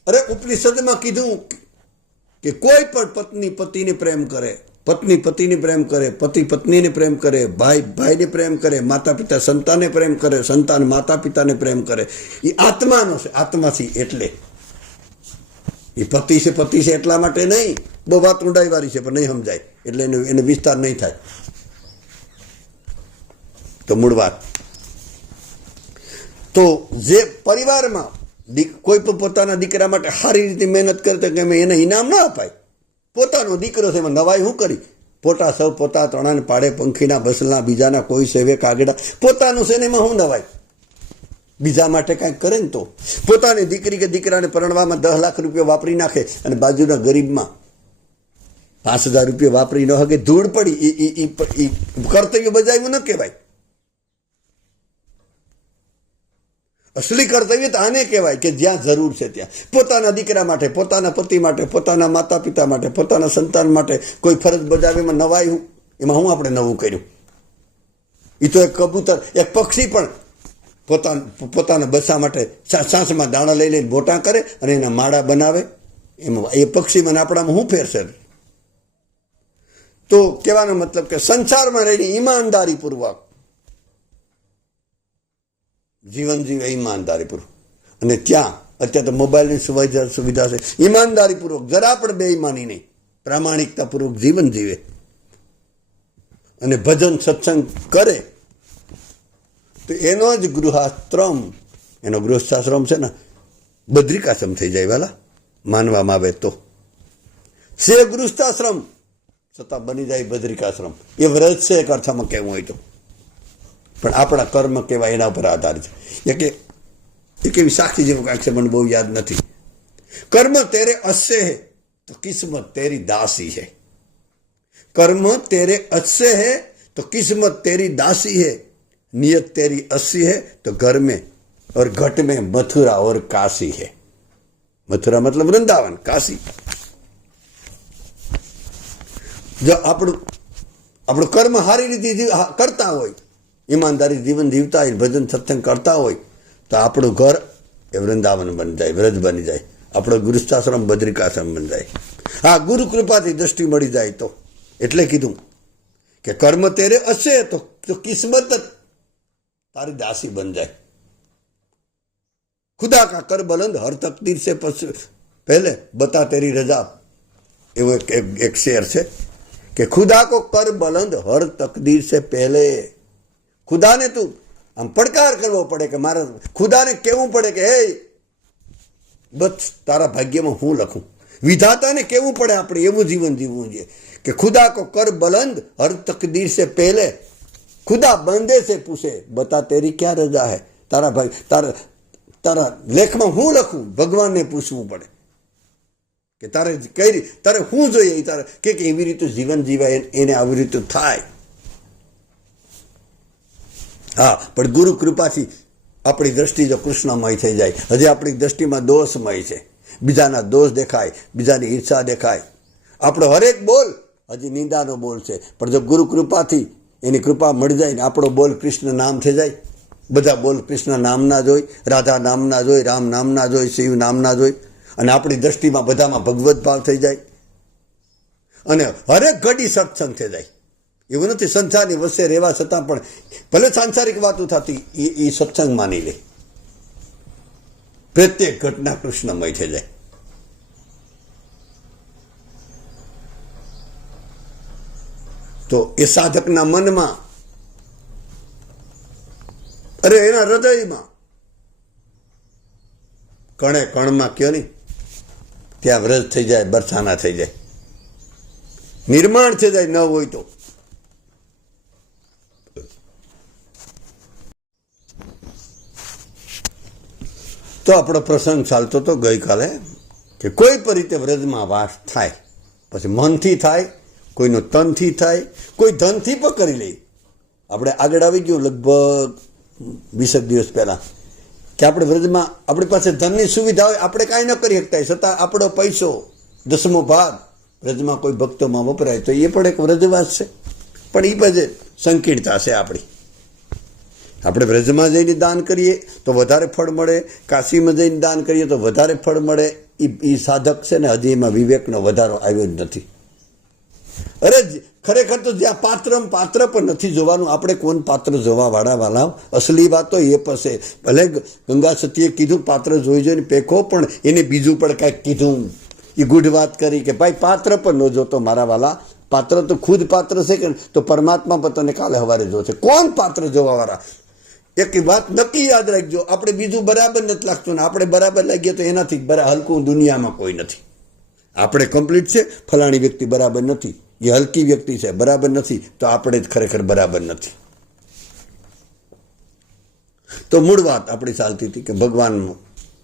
અરે ઉપનિષદમાં કીધું કે કોઈ પણ પત્ની પતિને પ્રેમ કરે, પત્ની પતિને પ્રેમ કરે, પતિ પત્નીને પ્રેમ કરે, ભાઈ ભાઈને પ્રેમ કરે, માતા પિતા સંતાનને પ્રેમ કરે, સંતાન માતા પિતાને પ્રેમ કરે. એ આત્માનો છે, આત્માથી. એટલે એ પતિ છે એટલા માટે નહીં. બહુ વાત ઊંડાઈવાળી છે પણ નહીં સમજાય, એટલે એને વિસ્તાર નહીં થાય. તો મૂળ વાત તો જે પરિવારમાં કોઈ પણ પોતાના દીકરા માટે સારી રીતે મહેનત કરે તો કે એને ઇનામ ના અપાય. પોતાનો દીકરો છે એમાં નવાઈ શું કરી? પોતા સૌ પોતા તણાને પાડે, પંખીના બસલા બીજાના કોઈ સેવે કાગડા. પોતાનું છે ને એમાં શું નવાય? બીજા માટે કાંઈક કરે ને તો. પોતાની દીકરી કે દીકરાને પરણવામાં 10 લાખ રૂપિયા વાપરી નાખે અને બાજુના ગરીબમાં 5,000 રૂપિયા વાપરી ન હકે, ધૂળ પડી, એ કર્તવ્ય બજાવ્યું ન કહેવાય. અસલી કર્તવ્ય તો આને કહેવાય કે જ્યાં જરૂર છે ત્યાં પોતાના દીકરા માટે, પોતાના પતિ માટે, પોતાના માતા પિતા માટે, પોતાના સંતાન માટે કોઈ ફરજ બજાવવામાં નવાય હું? એમાં હું આપણે નવું કર્યું? એ તો એક કબૂતર, એક પક્ષી પણ પોતાના બસા માટે સાંસમાં દાણા લઈ લઈને મોટા કરે અને એના માળા બનાવે. એમાં એ પક્ષીમાં આપણામાં શું ફેર છે? તો કહેવાનો મતલબ કે સંસારમાં રહીને ઈમાનદારીપૂર્વક જીવન જીવે, ઈમાનદારીપૂર્વક. અને ત્યાં અત્યારે તો મોબાઈલની સુવિધા છે. ઈમાનદારીપૂર્વક, જરા પણ બેઈમાની નહીં, પ્રામાણિકતાપૂર્વક જીવન જીવે અને ભજન સત્સંગ કરે તો એનો જ ગૃહાશ્રમ, એનો ગૃહસ્થાશ્રમ છે ને બદ્રિકાશ્રમ થઈ જાય. વાલા માનવામાં આવે તો સે ગૃહસ્થાશ્રમ છતાં બની જાય બદ્રિકાશ્રમ. એ વ્રત છે એક અર્થમાં કહેવું હોય તો. પણ આપણા કર્મ કેવા એના ઉપર આધારિત છે. એક એવી સાક્ષી જેવું કાંઈક છે, મને બહુ યાદ નથી. કર્મ તેરે અસ્સે હે તો કિસ્મત તેરી દાસી है. कर्म तेरे अच्छे है तो किस्मत तेरी दासी है. नियत तेरी अस्सी है तो घर में और घट में मथुरा और काशी है. मथुरा मतलब वृंदावन, काशी. जो આપણું કર્મ સારી રીતે કરતા હોય, ઈમાનદારી જીવન જીવતા હોય, ભજન સત્સંગ કરતા હોય તો આપણું ઘર એ વૃંદાવન બની જાય, વ્રજ બની જાય. આપણો ગૃહસ્થાશ્રમ બદ્રિકાશ્રમ બની જાય. હા, ગુરુ કૃપાથી દ્રષ્ટિ મળી જાય તો. એટલે કીધું કે કર્મ તેરે હશે તો કિસ્મત તારી દાસી બન જાય. खुदा का कर बुलंद हर तकदीर से पहले बता तेरी रजा. एवो एक शेर है कि खुदा को कर बुलंद हर तकदीर से पहले. खुदा ने तू આમ પડકાર કરવો પડે કે મારા ખુદાને કહેવું પડે કે હે બસ તારા ભાગ્યમાં હું લખું. વિધાતાને કહેવું પડે આપણે એવું જીવન જીવવું જોઈએ કે ખુદા કો કર બુલંદ હર તકદીર સે પહેલે. ખુદા બંદે સે પૂછે બતા તેરી ક્યાં રજા હે. તારા લેખમાં હું લખું, ભગવાનને પૂછવું પડે કે તારે શું જોઈએ. તારે કે એવી રીતે જીવન જીવાય, એને આવી રીતે થાય. હા, પણ ગુરુ કૃપાથી આપણી દ્રષ્ટિ જો કૃષ્ણમય થઈ જાય. હજી આપણી દ્રષ્ટિમાં દોષમય છે, બીજાના દોષ દેખાય, બીજાની ઈર્ષા દેખાય. આપણો હરેક બોલ હજી નિંદાનો બોલ છે. પણ જો ગુરુ કૃપાથી એની કૃપા મળી જાય ને આપણો બોલ કૃષ્ણ નામ થઈ જાય. બધા બોલ કૃષ્ણ નામના જોઈ, રાધા નામના જોઈ, રામ નામના જોઈ, શિવ નામના જોઈ, અને આપણી દ્રષ્ટિમાં બધામાં ભગવત ભાવ થઈ જાય અને હરેક ઘડી સત્સંગ થઈ જાય. એવું નથી સંસારની વચ્ચે રહેવા છતાં પણ ભલે સાંસારિક વાતો થતી એ સત્સંગ માની લે. પ્રત્યેક ઘટના કૃષ્ણમય થઈ જાય. તો એ સાધકના મનમાં, અરે એના હૃદયમાં, કણે કણમાં કયો નહીં ત્યાં વ્રજ થઈ જાય, બરસાના થઈ જાય, નિર્માણ થઈ જાય. ન હોય તો આપણો પ્રસંગ ચાલતો હતો ગઈકાલે કે કોઈ પણ રીતે વ્રજમાં વાસ થાય, પછી મનથી થાય, કોઈનો તનથી થાય, કોઈ ધનથી પણ કરી લે. આપણે આગળ આવી ગયું લગભગ 20 દિવસ પહેલાં કે આપણે વ્રજમાં આપણી પાસે ધનની સુવિધા હોય, આપણે કાંઈ ન કરી શકતા, છતાં આપણો પૈસો 10મો ભાગ વ્રજમાં કોઈ ભક્તોમાં વપરાય તો એ પણ એક વ્રજવાસ છે. પણ એ પછી સંકીર્ણતા છે આપણી. આપણે વ્રજમાં જઈને દાન કરીએ તો વધારે ફળ મળે, કાશીમાં જઈને દાન કરીએ તો વધારે ફળ મળે. એ સાધક છે ને, હજી એમાં વિવેકનો વધારો આવ્યો જ નથી. અરે ખરેખર તો જ્યાં પાત્ર પણ નથી જોવાનું. આપણે કોણ પાત્ર જોવા વાળા અસલી વાત તો એ પાસે. ભલે ગંગા સતીએ કીધું પાત્ર જોઈ જોઈને પેખો, પણ એને બીજું પણ કાંઈક કીધું. એ ગુઢ વાત કરી કે ભાઈ પાત્ર પણ ન જોતો મારા વાલા. પાત્ર તો ખુદ પાત્ર છે કે તો પરમાત્મા પણ તને કાલે સવારે જોશે. કોણ પાત્ર જોવા વાળા? એક વાત નક્કી યાદ રાખજો, આપણે બીજું બરાબર નથી લાગતું ને આપણે બરાબર લાગીએ તો એનાથી હલકું દુનિયામાં કોઈ નથી. આપણે કમ્પ્લીટ છે, ફલાણી વ્યક્તિ બરાબર નથી, એ હલકી વ્યક્તિ છે, બરાબર નથી, તો આપણે જ ખરેખર બરાબર નથી. તો મૂળ વાત આપણી ચાલતી હતી કે ભગવાનનું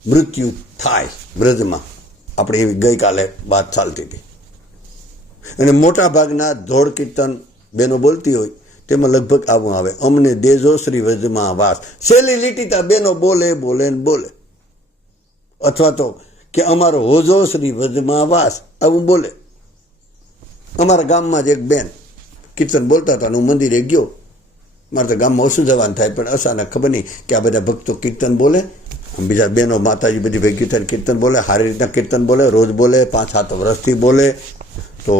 મૃત્યુ થાય વ્રજમાં. આપણે એવી ગઈકાલે વાત ચાલતી હતી. અને મોટા ભાગના ધોળ કીર્તન બહેનો બોલતી હોય તેમાં લગભગ આવું આવે, અમને દેજો શ્રી વ્રજમાં વાસ. છેલ્લી લીટીતા બહેનો બોલે ને બોલે. અથવા તો કે અમારો હોજો શ્રી વ્રજમાં વાસ, આવું બોલે. અમારા ગામમાં જ એક બેન કીર્તન બોલતા હતા, હું મંદિરે ગયો. મારે તો ગામમાં ઓછું જવાનું થાય, પણ અચાનક ખબર નહીં કે આ બધા ભક્તો કીર્તન બોલે, બીજા બહેનો માતાજી બધી ભેગી થઈને કીર્તન બોલે, સારી રીતના કીર્તન બોલે, રોજ બોલે, 5-7 વર્ષથી બોલે. તો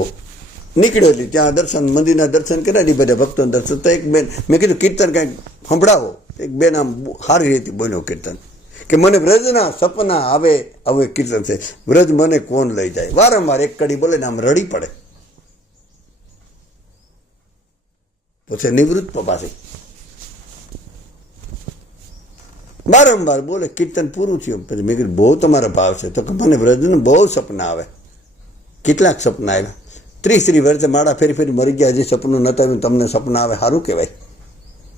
નીકળ્યો હતી ત્યાં દર્શન, મંદિરના દર્શન કર્યા ને બધા ભક્તોના દર્શન. તો એક બેન, મેં કીધું કીર્તન કાંઈક સંભળાવો. એક બેન આમ સારી રીતે બોલ્યો કીર્તન કે મને વ્રજના સપના આવે. આવું એક કીર્તન છે, વ્રજ મને કોણ લઈ જાય. વારંવાર એક કડી બોલે ને આમ રડી પડે. પછી નિવૃત્ત પાસે વારંવાર બોલે, કીર્તન પૂરું થયું. પછી મેં કીધું બહુ તમારા ભાવ છે. તો કે મને વ્રજનું બહુ સપના આવે. કેટલાક સપના આવ્યા? 30 વર્ષે માળા ફેરી મરી ગયા, હજી સપનું નતા આવ્યું, તમને સપના આવે, સારું કહેવાય.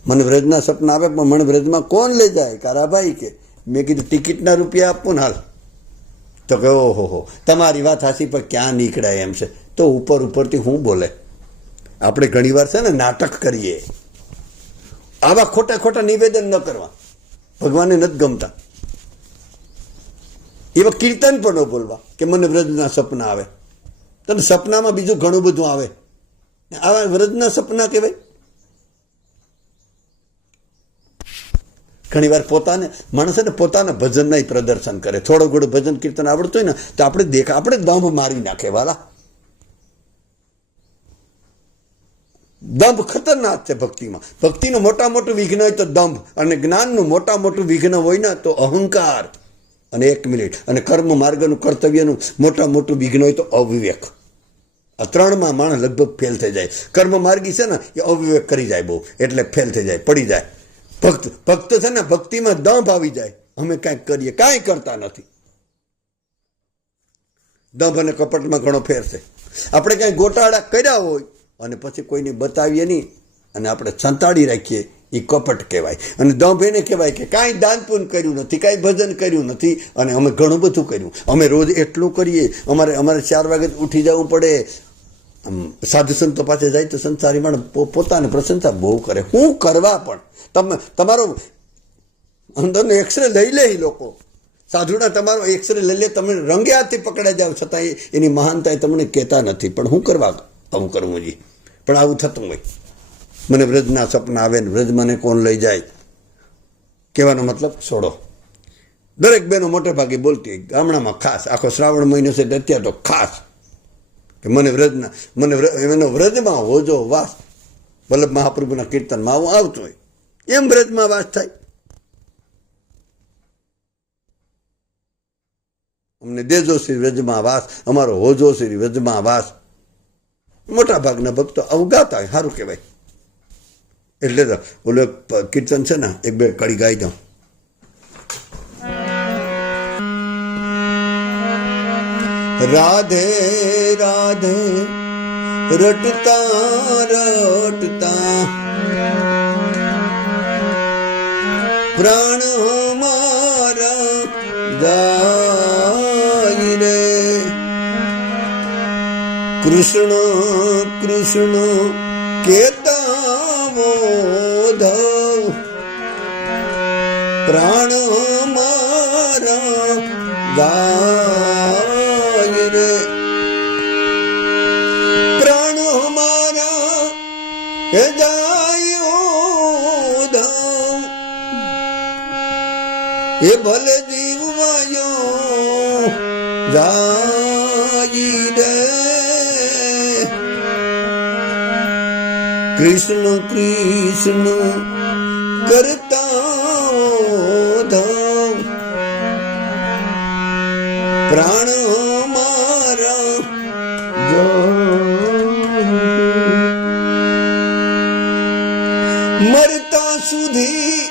મને વ્રજના સપના આવે, પણ મને વ્રજમાં કોણ લઈ જાય? કારાભાઈ કે. મેં કીધું ટિકિટના રૂપિયા આપું ને હાલ. તો કે ઓહો તમારી વાત હાસી, પણ ક્યાં નીકળાય એમ છે. તો ઉપરથી હું બોલે. આપણે ઘણીવાર છે ને નાટક કરીએ. આવા ખોટા નિવેદન ન કરવા, ભગવાનને નથી ગમતા. એવા કીર્તન પણ ન બોલવા કે મને વ્રજના સપના આવે. તને સપનામાં બીજું ઘણું બધું આવે, આવા વ્રજના સપના કહેવાય. ઘણી વાર માણસ ને પોતાના ભજનના પ્રદર્શન કરે. થોડું ઘણું ભજન કીર્તન આવડતું હોય ને તો આપણે દંભ મારી નાખે વાલા. દંભ ખતરનાક છે ભક્તિમાં. ભક્તિનું મોટું વિઘ્ન હોય તો દંભ, અને જ્ઞાનનું મોટું વિઘ્ન હોય ને તો અહંકાર. અને 1 મિનિટ, અને કર્મ માર્ગનું કર્તવ્યનું મોટું વિઘ્ન હોય તો અવિવેક. આ 3માં માણસ લગભગ ફેલ થઈ જાય. કર્મ માર્ગી છે ને એ અવિવેક કરી જાય બહુ, એટલે ફેલ થઈ જાય, પડી જાય. ભક્ત છે ને ભક્તિમાં દંભ આવી જાય, અમે કાંઈક કરીએ, કાંઈ કરતા નથી. દંભ અને કપટમાં ઘણો ફેર છે. આપણે કાંઈ ગોટાળા કર્યા હોય અને પછી કોઈને બતાવીએ નહીં અને આપણે સંતાડી રાખીએ, એ કપટ કહેવાય. અને દંભ એને કહેવાય કે કાંઈ દાન પુણ્ય કર્યું નથી, કાંઈ ભજન કર્યું નથી, અને અમે ઘણું બધું કર્યું, અમે રોજ એટલું કરીએ, અમારે 4 વાગે ઉઠી જવું પડે. સાધુ સંતો પાસે જાય તો સંસારી માણસ પોતાની પ્રશંસા બહુ કરે. હું કરવા પણ તમારો અંદરનો એક્સરે લઈ લે. લોકો સાધુના તમારો એક્સરે લઈ લે, તમે રંગે હાથથી પકડાઈ જાવ, છતાં એની મહાનતા તમને કહેતા નથી. પણ હું કરવા આવું કરવું જોઈએ? પણ આવું થતું હોય. મને વ્રજના સપના આવે ને વ્રજ મને કોણ લઈ જાય, કહેવાનો મતલબ છોડો. દરેક બહેનો મોટે ભાગે બોલતી હોય, ગામડામાં ખાસ. આખો શ્રાવણ મહિનો છે અત્યારે તો ખાસ કે મને વ્રજમાં હોજો વાસ. વલ્લભ મહાપ્રભુના કીર્તનમાં આવું આવતું હોય, એમ વ્રજમાં વાસ થાય. અમને દેજો શ્રી વ્રજમાં વાસ, અમારો હોજો શ્રી વ્રજમાં વાસ. મોટા ભાગના ભક્તો આવું ગાતા હોય, સારું કહેવાય. એટલે તો ઓલું કીર્તન છે ને, 1-2 કડી ગાઈ દઉં. રાધે રાધે રટતા પ્રાણ હમારા જાય રે. કૃષ્ણ કૃષ્ણ કેતા બોધવ પ્રાણ હમારા જાય રે. પ્રાણ હમારા જાય એ ભલે જીવવાયો જાય રે કૃષ્ણ કૃષ્ણ કરતા ધામ પ્રાણ મારા મરતા સુધી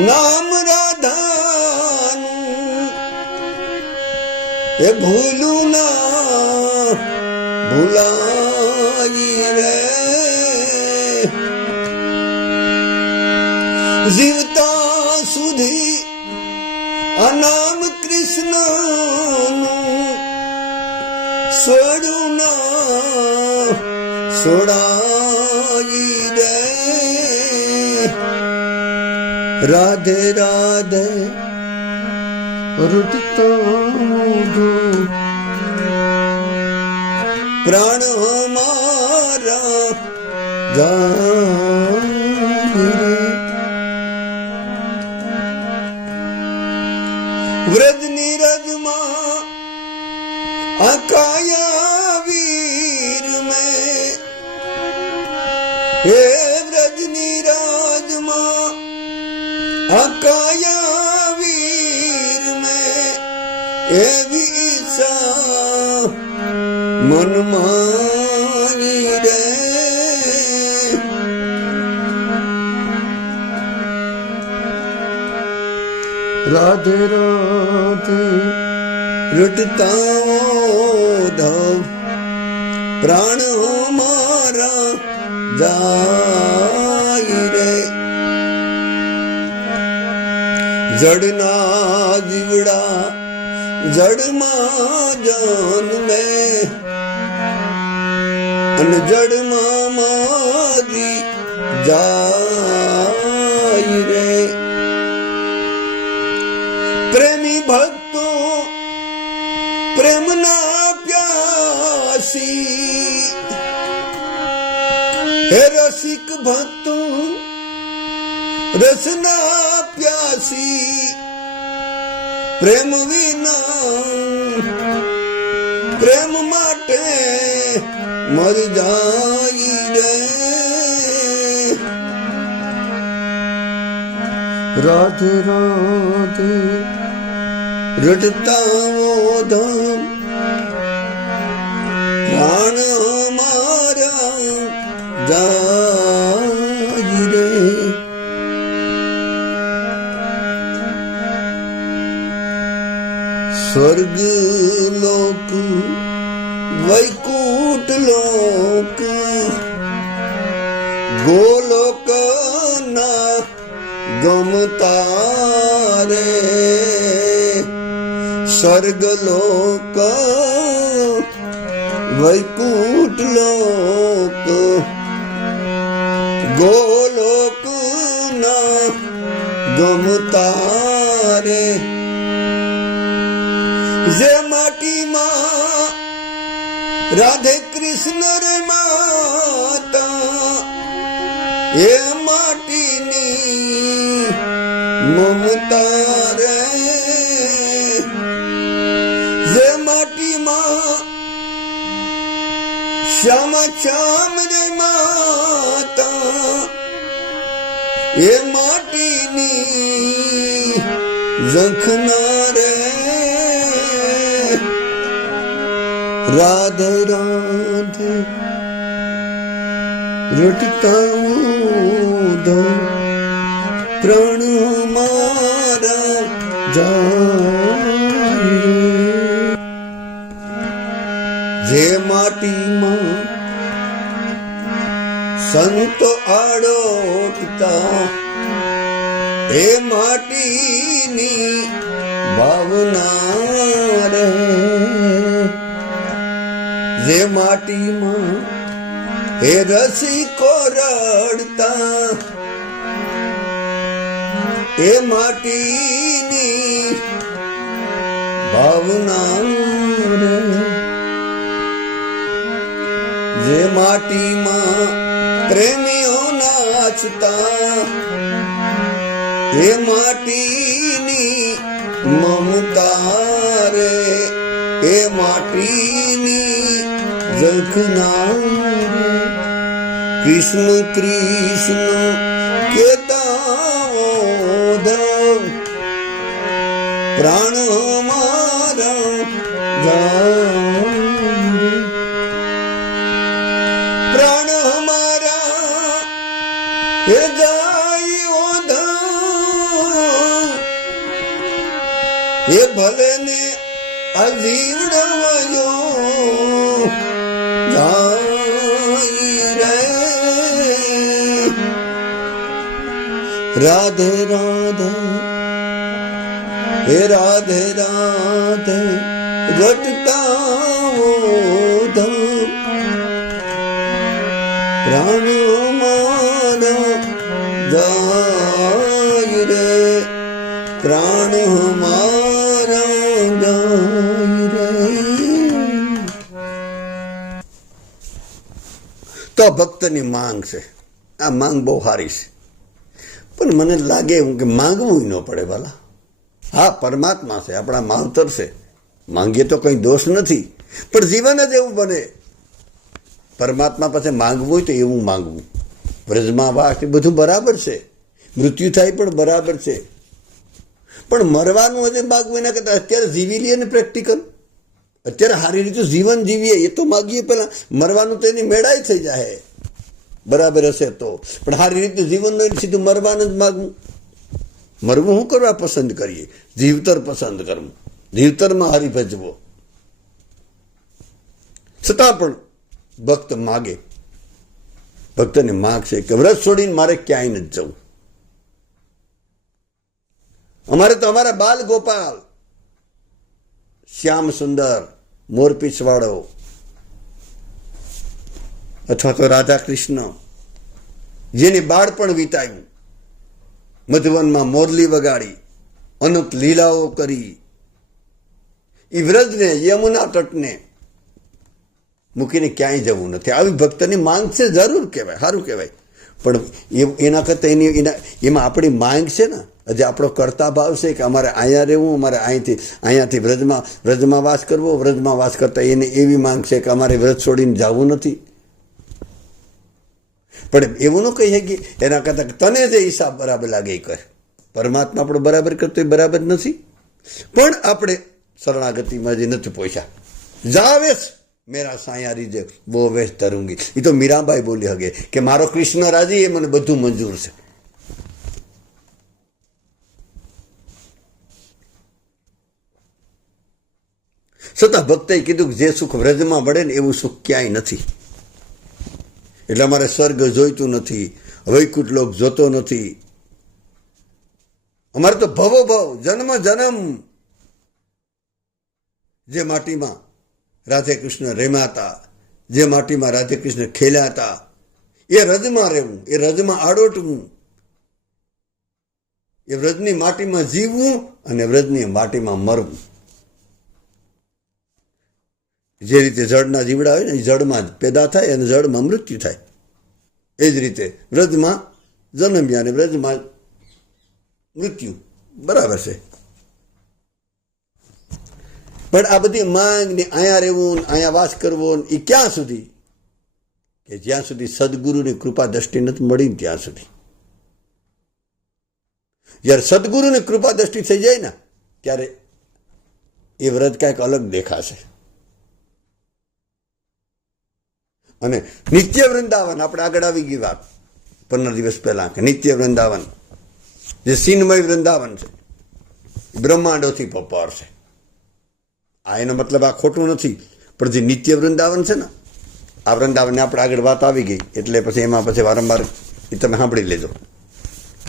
નામ રાધાનું એ ભૂલું ના ભૂલાઈ રે જીવતા સુધી આ નામ કૃષ્ણનું છોડું ના છોડાઈ રે રાધે રાધે રૂટતો પ્રાણ હમારા જાય વ્રજની રજમાં અકાયા વીર મેં હે વ્રજની રાજમાં અકાયા વીર મેં એવી ઈચ્છા મનમાં રે રાધે રાધે રૂટતા ધવ પ્રાણ મારા જાય રે જડના જીવડા જડમાં જન્મે અને જડમાં મારી જાય રે પ્રેમી ભક્તો પ્રેમના પ્યાસી હે રસિક ભક્તો રસના પ્યાસી પ્રેમ વિના પ્રેમ માટે મર જાય રે રાધે રાધે રટતા ધામ પ્રાણ મારા જાય રે સ્વર્ગ લોક વૈકુંઠ લોક ગોલોક ના ગમતા રે સ્વર્ગ લોક વૈકુંઠ લોક ગોલોક ના ગમતા રે જે માટીમાં રાધે કૃષ્ણ રે માતા એ માટીની મમતા રે જે માટીમાં શ્યામ શ્યામ રે માતા એ માટીની ઝંખના રે રાધે રાધે રટતા પ્રાણ મારા જાય જે માટીમાં સંતો આડોટતા એ માટીની ભાવના રે જે માટીમાં હે રસિકો રડતા એ માટીની ભાવના રે જે માટીમાં પ્રેમીઓ નાચતા એ માટીની મમતા રે, એ માટીની જખના કૃષ્ણ કૃષ્ણ કેતા પ્રાણ મારા પ્રાણ મારા હે જાય એ ભલે ને અજીવડવયો રાધે રાધે હે રાધે રાધે રટતા પ્રાણ મારા જાય રે, પ્રાણ મારા જાય રે. તો ભક્તની માંગ છે. આ માંગ બહુ સારી છે, પણ મને લાગે એવું કે માંગવું ન પડે વાલા. હા, પરમાત્મા છે, આપણા માવતર છે, માંગીએ તો કંઈ દોષ નથી, પણ જીવન જ એવું બને. પરમાત્મા પાસે માંગવું હોય તો એવું માંગવું. વ્રજમાં વાસ એ બધું બરાબર છે, મૃત્યુ થાય પણ બરાબર છે, પણ મરવાનું હજી માગવું એના કરતાં અત્યારે જીવી લઈએ ને પ્રેક્ટિકલ. અત્યારે સારી રીતે જીવન જીવીએ એ તો માગીએ, પહેલાં મરવાનું તો એની મેળાઈ થઈ જાય બરાબર હશે તો. પણ સારી રીતે જીવન નહીં, સીધું મરવાનું જ માગવું. મરવું શું કરવા પસંદ કરીએ? જીવતર પસંદ કરવું, જીવતરમાં હારી ભજવો. છતાં પણ ભક્ત માગે. ભક્તને માગ છે કે વ્રત છોડીને મારે ક્યાંય નથી જવું. અમારે તો અમારા બાલ ગોપાલ, શ્યામ સુંદર, મોરપીછ વાળો અથવા તો રાધા કૃષ્ણ, જેને બાળપણ વિતાવ્યું, મધુવનમાં મોરલી વગાડી, અનંત લીલાઓ કરી, એ વ્રજને, યમુના તટને મૂકીને ક્યાંય જવું નથી. આવી ભક્તની માંગ છે, જરૂર કહેવાય, સારું કહેવાય. પણ એના કરતાં એમાં આપણી માંગ છે ને, હજી આપણો કરતા ભાવ છે કે અમારે અહીંયા રહેવું, અમારે અહીંયાથી વ્રજમાં વાસ કરવો. વ્રજમાં વાસ કરતા એને એવી માંગ છે કે અમારે વ્રજ છોડીને જવું નથી. પણ એવું ન કહી શકીએ. એના કરતાં તને જે હિસાબ બરાબર લાગે એ કર. પરમાત્મા આપણો બરાબર કરતો એ બરાબર નથી, પણ આપણે શરણાગતિમાં જે નથી પહોંચ્યા. જાવેશ મેરા સાયા રીજે બહુ વેશ ધરુંગી. એ તો મીરાબાઈ બોલી હગે કે મારો કૃષ્ણ રાજી, એ મને બધું મંજૂર છે. છતાં ભક્તએ કીધું કે જે સુખ વ્રજમાં મળે ને એવું સુખ ક્યાંય નથી. એટલે અમારે સ્વર્ગ જોઈતું નથી, વૈકુંઠ લોક જોતો નથી. અમારે તો ભવો ભવ, જન્મ જન્મ જે માટીમાં રાધે કૃષ્ણ રેમાતા, જે માટીમાં રાધે કૃષ્ણ ખેલાતા, એ રજમાં રહેવું, એ રજમાં આડોટવું, એ વ્રજની માટીમાં જીવવું અને વ્રજની માટીમાં મરવું. જે રીતે જળના જીવડા હોય ને, એ જળમાં જ પેદા થાય અને જળમાં મૃત્યુ થાય. એ જ રીતે વ્રજમાં જન્મ્યા અને વ્રજમાં મૃત્યુ, બરાબર છે. પણ આ બધી માંગ ને અહીંયા રહેવું, અહીંયા વાસ કરવો, એ ક્યાં સુધી? કે જ્યાં સુધી સદગુરુની કૃપા દ્રષ્ટિ નથી મળી ને ત્યાં સુધી. જ્યારે સદગુરુની કૃપા દ્રષ્ટિ થઈ જાય ને, ત્યારે એ વ્રત કાંઈક અલગ દેખાશે. અને નિત્ય વૃંદાવન, આપણે આગળ આવી ગઈ વાત 15 દિવસ પહેલા, કે નિત્ય વૃંદાવન જે સીનમય વૃંદાવન છે, બ્રહ્માંડોથી પપાર છે. આ એનો મતલબ આ ખોટું નથી, પણ જે નિત્ય વૃંદાવન છે ને, આ વૃંદાવનને આપણે આગળ વાત આવી ગઈ એટલે પછી એમાં પછી વારંવાર એ તમે સાંભળી લેજો.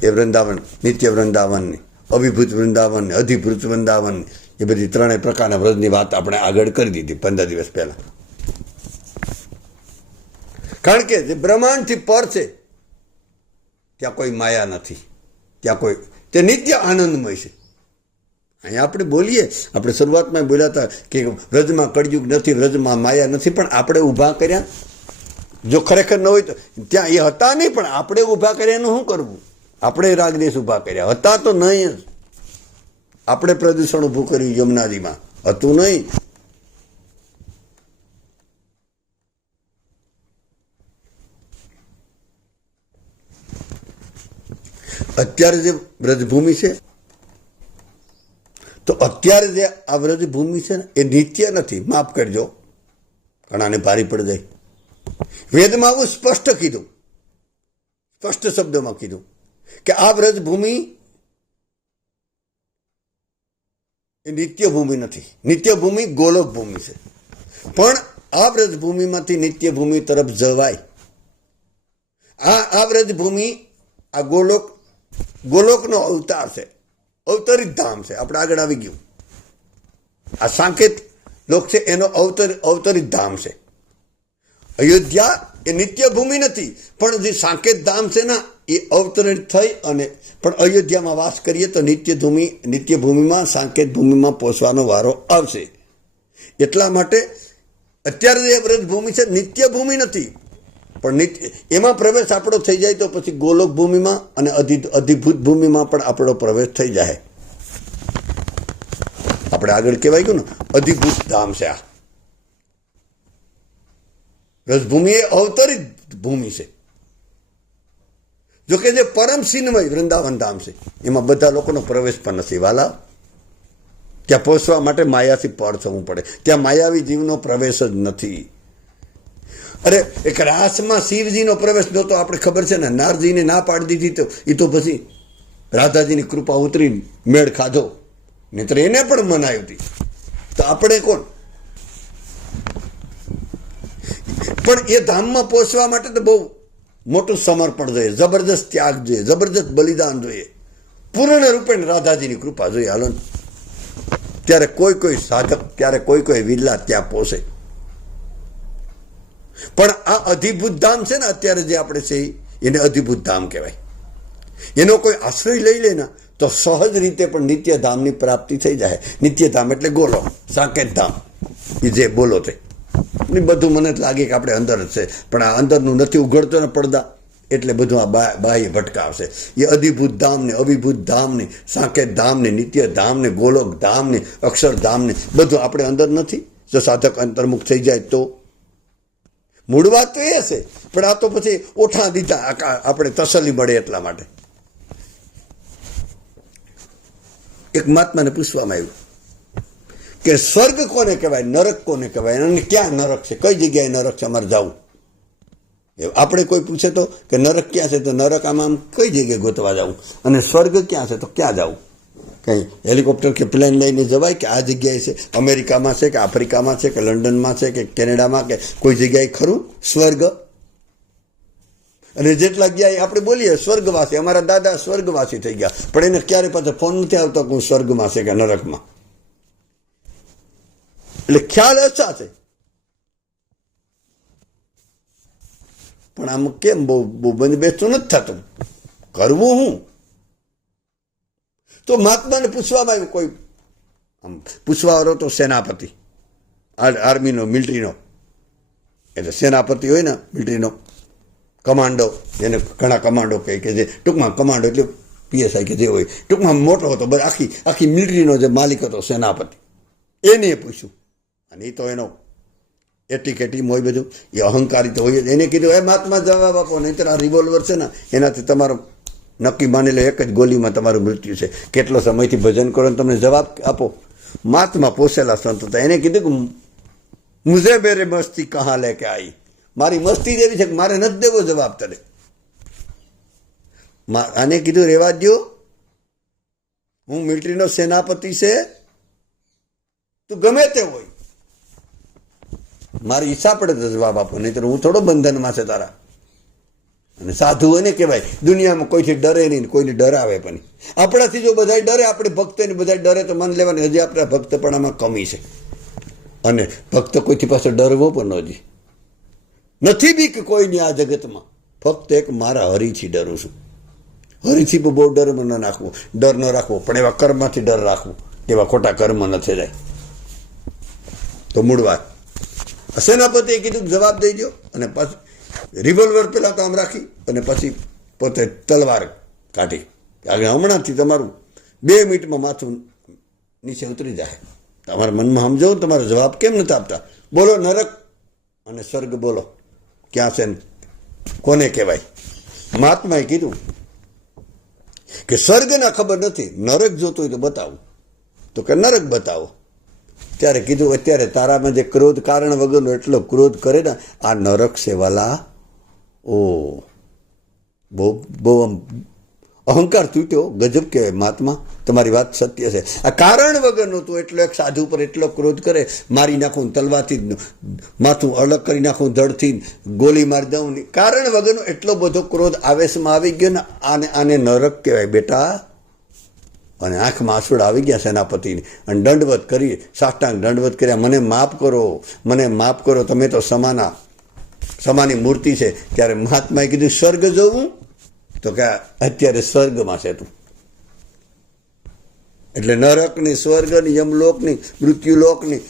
એ વૃંદાવન, નિત્ય વૃંદાવનની, અભિભૂત વૃંદાવનની, અધિભૂત વૃંદાવનની, એ બધી ત્રણેય પ્રકારના વ્રજની વાત આપણે આગળ કરી દીધી 15 દિવસ પહેલા. કારણ કે જે બ્રહ્માંડથી પર છે ત્યાં કોઈ માયા નથી, ત્યાં કોઈ, તે નિત્ય આનંદમય છે. અહીંયા આપણે બોલીએ, આપણે શરૂઆતમાં બોલ્યા હતા કે વ્રજમાં કળયુગ નથી, વ્રજમાં માયા નથી, પણ આપણે ઊભા કર્યા. જો ખરેખર ન હોય તો ત્યાં એ હતા નહીં, પણ આપણે ઊભા કર્યા એનું શું કરવું? આપણે રાગદેશ ઊભા કર્યા હતા તો નહીં જ. આપણે પ્રદૂષણ ઊભું કર્યું યમુનાજીમાં, હતું નહીં. અત્યારે જે વ્રજભૂમિ છે, તો અત્યારે જે આ વ્રજભૂમિ છે ને એ નિત્ય નથી. માફ કરજો, ઘણાને ભારી પડી જાય. વેદમાં આવું સ્પષ્ટ કીધું, સ્પષ્ટ શબ્દોમાં કીધું કે આ વ્રજભૂમિ એ નિત્ય ભૂમિ નથી. નિત્ય ભૂમિ ગોલોક ભૂમિ છે. પણ આ વ્રજભૂમિમાંથી નિત્ય ભૂમિ તરફ જવાય. આ વ્રજભૂમિ આ ગોલોકનો અવતાર છે, અવતરિત ધામ છે. આપણે આગળ આવી ગયું. આ સાંકેત લોક છે એનો અવતરિત ધામ છે. અયોધ્યા એ નિત્ય ભૂમિ નથી, પણ જે સાંકેત ધામ છે ને એ અવતરિત થઈ અને પણ અયોધ્યામાં વાસ કરીએ તો નિત્ય ભૂમિમાં સાંકેત ભૂમિમાં પહોંચવાનો વારો આવશે. એટલા માટે અત્યારે જે વ્રજભૂમિ છે નિત્ય ભૂમિ નથી, પણ એમાં પ્રવેશ આપણો થઈ જાય તો પછી ગોલોક ભૂમિમાં અને અધિભૂત ભૂમિમાં પણ આપણો પ્રવેશ થઈ જાય. આપણે આગળ કહેવાય ગયું ને, અધિભૂત ધામ છે આ વ્રજભૂમિ. એ અવતરિત ભૂમિ છે. જોકે જે પરમ સિન્મય વૃંદાવન ધામ છે એમાં બધા લોકોનો પ્રવેશ પણ નથી વાલા. ત્યાં પહોંચવા માટે માયાથી પર થવું પડે. ત્યાં માયાવી જીવનો પ્રવેશ જ નથી. અરે એક રાસમાં શિવજીનો પ્રવેશ નહોતો, આપણે ખબર છે ને. નારજીને ના પાડી દીધી તો એ તો પછી રાધાજીની કૃપા ઉતરી મેળ ખાધો, નહીતર એને પણ મનાવી હતી. તો આપણે કોણ? પણ એ ધામમાં પહોંચવા માટે તો બહુ મોટું સમર્પણ જોઈએ, જબરદસ્ત ત્યાગ જોઈએ, જબરદસ્ત બલિદાન જોઈએ, પૂર્ણ રૂપે રાધાજીની કૃપા જોઈએ. હાલો, ત્યારે કોઈ સાધક, ત્યારે કોઈ વિરલા ત્યાં પહોંચે. પણ આ અધિભૂત ધામ છે ને અત્યારે જે આપણે છે એને અધિભૂત ધામ કહેવાય. એનો કોઈ આશ્રય લઈ લે ને તો સહજ રીતે પણ નિત્ય ધામની પ્રાપ્તિ થઈ જાય. નિત્ય ધામ એટલે ગોલો, સાંકેત ધામ, એ જે બોલો તે બધું મને લાગે કે આપણે અંદર જ છે, પણ આ અંદરનું નથી ઉઘડતો ને પડદા, એટલે બધું આ બાહ્ય ભટકાવશે. એ અધિભૂત ધામને, અવિભૂત ધામને, સાંકેત ધામને, નિત્ય ધામને, ગોલોક ધામને, અક્ષરધામને બધું આપણે અંદર નથી. જો સાધક અંતર્મુખ થઈ જાય તો મૂળ વાત તો એ છે. પણ આ તો પછી ઓઠા દીધા આપણે તસલ્લી મળે એટલા માટે. એક મહાત્માને પૂછવામાં આવ્યું કે સ્વર્ગ કોને કહેવાય, નરક કોને કહેવાય, અને ક્યાં નરક છે, કઈ જગ્યાએ નરક છે, અમારે જવું. આપણે કોઈ પૂછે તો કે નરક ક્યાં છે, તો નરક આમ કઈ જગ્યાએ ગોતવા જવું, અને સ્વર્ગ ક્યાં છે તો ક્યાં જવું. કંઈ હેલિકોપ્ટર કે પ્લેન લઈને જવાય કે આ જગ્યાએ છે, અમેરિકામાં છે કે આફ્રિકામાં છે કે લંડનમાં છે કે કેનેડામાં કે કોઈ જગ્યાએ ખરું સ્વર્ગ? અને જેટલા ગયા આપણે બોલીએ સ્વર્ગવાસી, અમારા દાદા સ્વર્ગવાસી થઈ ગયા, પણ એને ક્યારે પાછો ફોન નથી આવતો કે હું સ્વર્ગમાં છે કે નરકમાં. એટલે ખ્યાલ અચ્છા છે, પણ આમ કેમ બહુ બંધ બેસતું નથી થતું, કરવું હું? તો મહાત્માને પૂછવામાં આવ્યું, કોઈ આમ પૂછવાવાળો તો સેનાપતિ, આર્મીનો, મિલિટરીનો, એટલે સેનાપતિ હોય ને મિલિટરીનો, કમાન્ડો, એને ઘણા કમાન્ડો કહે કે જે ટૂંકમાં કમાન્ડો એટલે પીએસઆઈ કે જે હોય, ટૂંકમાં મોટો હતો, બસ આખી મિલિટરીનો જે માલિક હતો સેનાપતિ, એને પૂછ્યું. અને એ તો એનો એટીકેટીમ હોય બધું, એ અહંકારી તો હોય જ. એને કીધું, એ મહાત્મા જવાબ આપો, નહીંતર આ રિવોલ્વર છે ને એનાથી તમારો નક્કી માની લો એક જ ગોલીમાં તમારું મૃત્યુ છે. કેટલો સમયથી ભજન કરો ને તમને જવાબ આપો. મહાત્મા પોસેલા સંત હતા, એને કીધું કે મુઝે મેરે મસ્તી કહા લે કે આઈ, મારી મસ્તી જેવી છે કે મારે નથી દેવો જવાબ તને. આને કીધું રેવા દો, હું મિલિટરીનો સેનાપતિ છે, તું ગમે તે હોય, મારી ઈચ્છા પડે તો જવાબ આપો, નહીં તો હું થોડો બંધનમાં છે તારા. અને સાધુ એને કહેવાય દુનિયામાં કોઈથી ડરે નહીં, કોઈને ડરાવે પણ. આપણાથી જો બધા ડરે, આપણે ભક્તને બધા ડરે તો મન લેવાની, હજી આપણા ભક્તપણામાં કમી છે. અને ભક્ત કોઈથી પાસે ડરવો પણ હજી નથી બી કે કોઈની આ જગતમાં. ફક્ત એક મારા હરિથી ડરું છું. હરિથી બહુ ડર ન નાખવો, ડર ન રાખવો, પણ એવા કર્મથી ડર રાખવો, એવા ખોટા કર્મ ન થઈ જાય. તો મૂળ વાત સેનાપતિએ કીધું જવાબ દઈ દો, અને પાછું રિવોલ્વર પેલા તો આમ રાખી અને પછી પોતે તલવાર કાઢી. આગળ હમણાંથી તમારું 2 મિનિટમાં માથું નીચે ઉતરી જાય. તમારા મનમાં સમજાવું તમારો જવાબ કેમ નથી આપતા? બોલો નરક અને સ્વર્ગ બોલો ક્યાં છે, કોને કહેવાય? મહાત્માએ કીધું કે સ્વર્ગના ખબર નથી, નરક જોતો હોય તો બતાવું. તો કે નરક બતાવો. ત્યારે કીધું અત્યારે તારામાં જે ક્રોધ કારણ વગરનો એટલો ક્રોધ કરે ને, આ નરક છે વાલા. ઓ બહુ બહુ અહંકાર તૂટ્યો, ગજબ કહેવાય. મહાત્મા તમારી વાત સત્ય છે. આ કારણ વગરનો તું એટલો એક સાધુ પર એટલો ક્રોધ કરે, મારી નાખું તલવાથી માથું અલગ કરી નાખું, ધડથી ગોળી મારી દઉં, કારણ વગરનો એટલો બધો ક્રોધ આવેશમાં આવી ગયો ને, આને નરક કહેવાય બેટા. અને આંખમાં આંસુડા આવી ગયા સેનાપતિની, અને દંડવત કરી, સાષ્ટાંગ દંડવત કર્યા, મને માફ કરો, મને માફ કરો, તમે તો સમાની મૂર્તિ છે. ત્યારે મહાત્માએ કીધું સ્વર્ગ જોવું? તો કે અત્યારે સ્વર્ગમાં છે તું. એટલે નરકની, સ્વર્ગની, યમલોકની, મૃત્યુલોકની,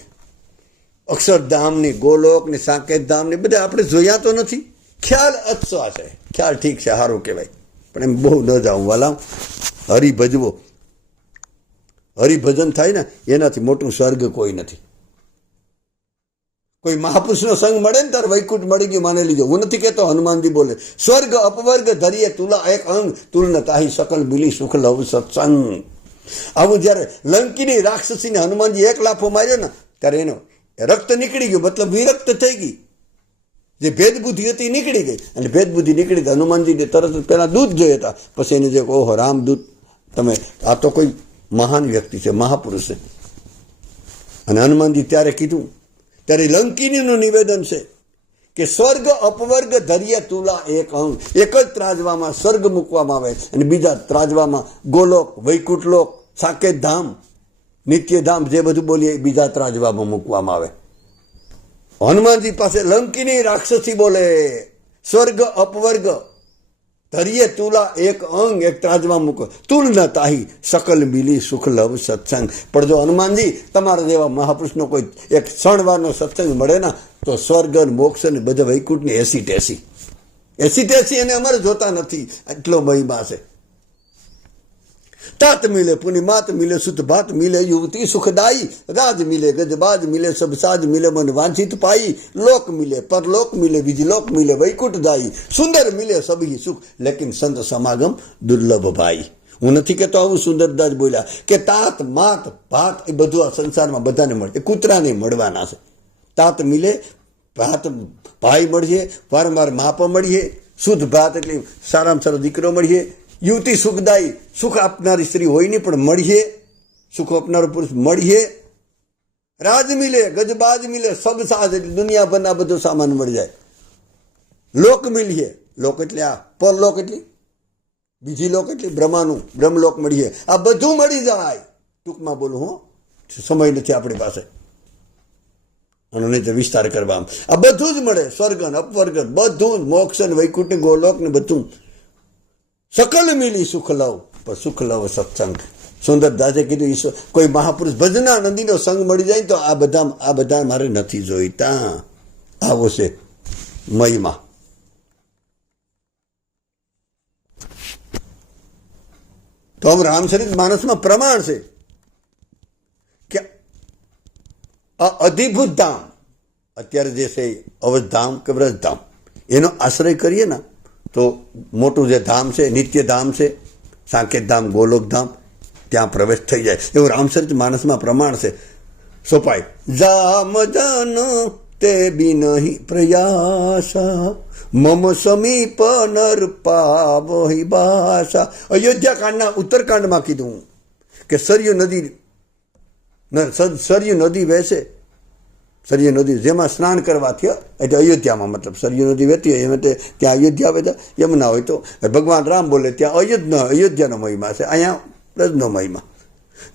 અક્ષરધામની, ગોલોકની, સાકેત ધામની બધા આપણે જોયા તો નથી. ખ્યાલ અચ્છા છે, ખ્યાલ ઠીક છે, સારું કહેવાય, પણ એમ બહુ ન જાઉં વાલા. હરિભજવો, હરિભજન થાય ને એનાથી મોટું સ્વર્ગ કોઈ નથી. કોઈ મહાપુરુષનો સંગ મળે ને તાર વૈકુંઠ મળી ગયું માની લીધો. હું નથી કહેતો, હનુમાનજી બોલે સ્વર્ગ અપવર્ગ ધરીએ તુલા એક અંગ, તુલન તાહી સકલ મિલી સુખ લવ સત્સંગ. આવું જ્યારે લંકીની રાક્ષસીને હનુમાનજી એક લાફો માર્યો ને, ત્યારે એનો રક્ત નીકળી ગયું, મતલબ વિરક્ત થઈ ગઈ. જે ભેદબુદ્ધિ હતી નીકળી ગઈ, અને ભેદબુદ્ધિ નીકળી તો હનુમાનજીને તરત પહેલા દૂધ જોઈએ હતા, પછી એને જે ઓહો રામદૂત તમે, આ તો કોઈ મહાન વ્યક્તિ છે, મહાપુરુષ છે. અને હનુમાનજી ત્યારે કીધું, ત્યારે લંકીનીનું નિવેદન છે કે સ્વર્ગ અપવર્ગ ધરીએ તુલા એક અંગ. એક જ ત્રાજવામાં સ્વર્ગ મૂકવામાં આવે, અને બીજા ત્રાજવામાં ગોલોક, વૈકુંઠલોક, સાકેત ધામ, નિત્યધામ જે બધું બોલીએ બીજા ત્રાજવામાં મૂકવામાં આવે. હનુમાનજી પાસે લંકીની રાક્ષસી બોલે સ્વર્ગ અપવર્ગ ધરીએ તુલા એક અંગ, એક ત્રાજમાં મૂકો, તુલ ન તાહી સકલ મિલી સુખ લવ સત્સંગ. પણ જો હનુમાનજી તમારા જેવા મહાપુરુષનો કોઈ એક ક્ષણવારનો સત્સંગ મળે ને, તો સ્વર્ગ મોક્ષ ને બધા વૈકુંઠની 80 એને અમારે જોતા નથી, એટલો મહિમા છે. તાત મિલે પુનિમાત મિલે સુત ભાત મિલે યુવતી સુખદાયી, રાજ મિલે ગજબાજ મિલે સબ સાજ મિલે મન વાંછિત પાઈ, લોક મિલે પરલોક મિલે વિજલોક મિલે વૈકુંઠ દાઈ, સુંદર મિલે સભી સુખ લેકિન સંત સમાગમ દુર્લભ ભાઈ. હું નથી કહેતો આવું સુંદરદાસ બોલ્યા કે તાત માત ભાત એ બધું આ સંસારમાં બધાને મળે, એ કૂતરાને મળવાના છે. તાત મિલે ભાત ભાઈ મળીએ, વારંવાર માપ મળીએ, શુદ્ધ ભાત એટલે સારામાં સારો દીકરો મળીએ, યુવતી સુખદાયી સુખ આપનારી સ્ત્રી હોય નહીં પણ મળીએ, સુખ આપનારો પુરુષ મળીએ, રાજ મિલે ગજબાજ મિલે સબ સાજ એટલે દુનિયાભરના બધો સામાન મળી જાય, લોક મિલીએ, લોક એટલે આ પરલોક એટલે બીજી લોક એટલે બ્રહ્મલોક મળીએ, આ બધું મળી જાય. ટૂંકમાં બોલું હો, સમય નથી આપણી પાસે અને નહીં તો વિસ્તાર કરવા. આ બધું જ મળે, સ્વર્ગન અપવર્ગન બધું જ, મોક્ષ ને વૈકુંઠ ને ગોલોક ને બધું સકલ મિલી સુખ લવ, પણ સુખ લવ સત્સંગ. સુંદરદાસે કીધું ઈશ્વર કોઈ મહાપુરુષ ભજના નદીનો સંગ મળી જાય તો આ બધા મારે નથી જોઈતા. આવો છે મહિમા. તો આમ રામચરિત માનસમાં પ્રમાણ છે કે અધિભૂત ધામ અત્યારે જે છે અવધધામ કે વ્રજધામ, એનો આશ્રય કરીએ ને તો મોટું જે ધામ છે, નિત્ય ધામ છે, સાકેત ધામ, ગોલોક ધામ, ત્યાં પ્રવેશ થઈ જાય એવું રામચરિત માનસમાં પ્રમાણ છે. સોપાય જામ જન તે બી નહીં પ્રયાસા, મમ સમીપ નર પાવહી ભાષા. અયોધ્યા કાંડના ઉત્તરકાંડમાં કીધું કે સરયુ નદી વહેશે, સરયુ નદી જેમાં સ્નાન કરવા થયા એટલે અયોધ્યામાં, મતલબ સરયુ નદી વહેતી હોય એમ ત્યાં અયોધ્યા આવે તો યમુના હોય તો ભગવાન રામ બોલે ત્યાં અયોધ્યાનો મહિમા છે, અહીંયા બ્રજનો મહિમા.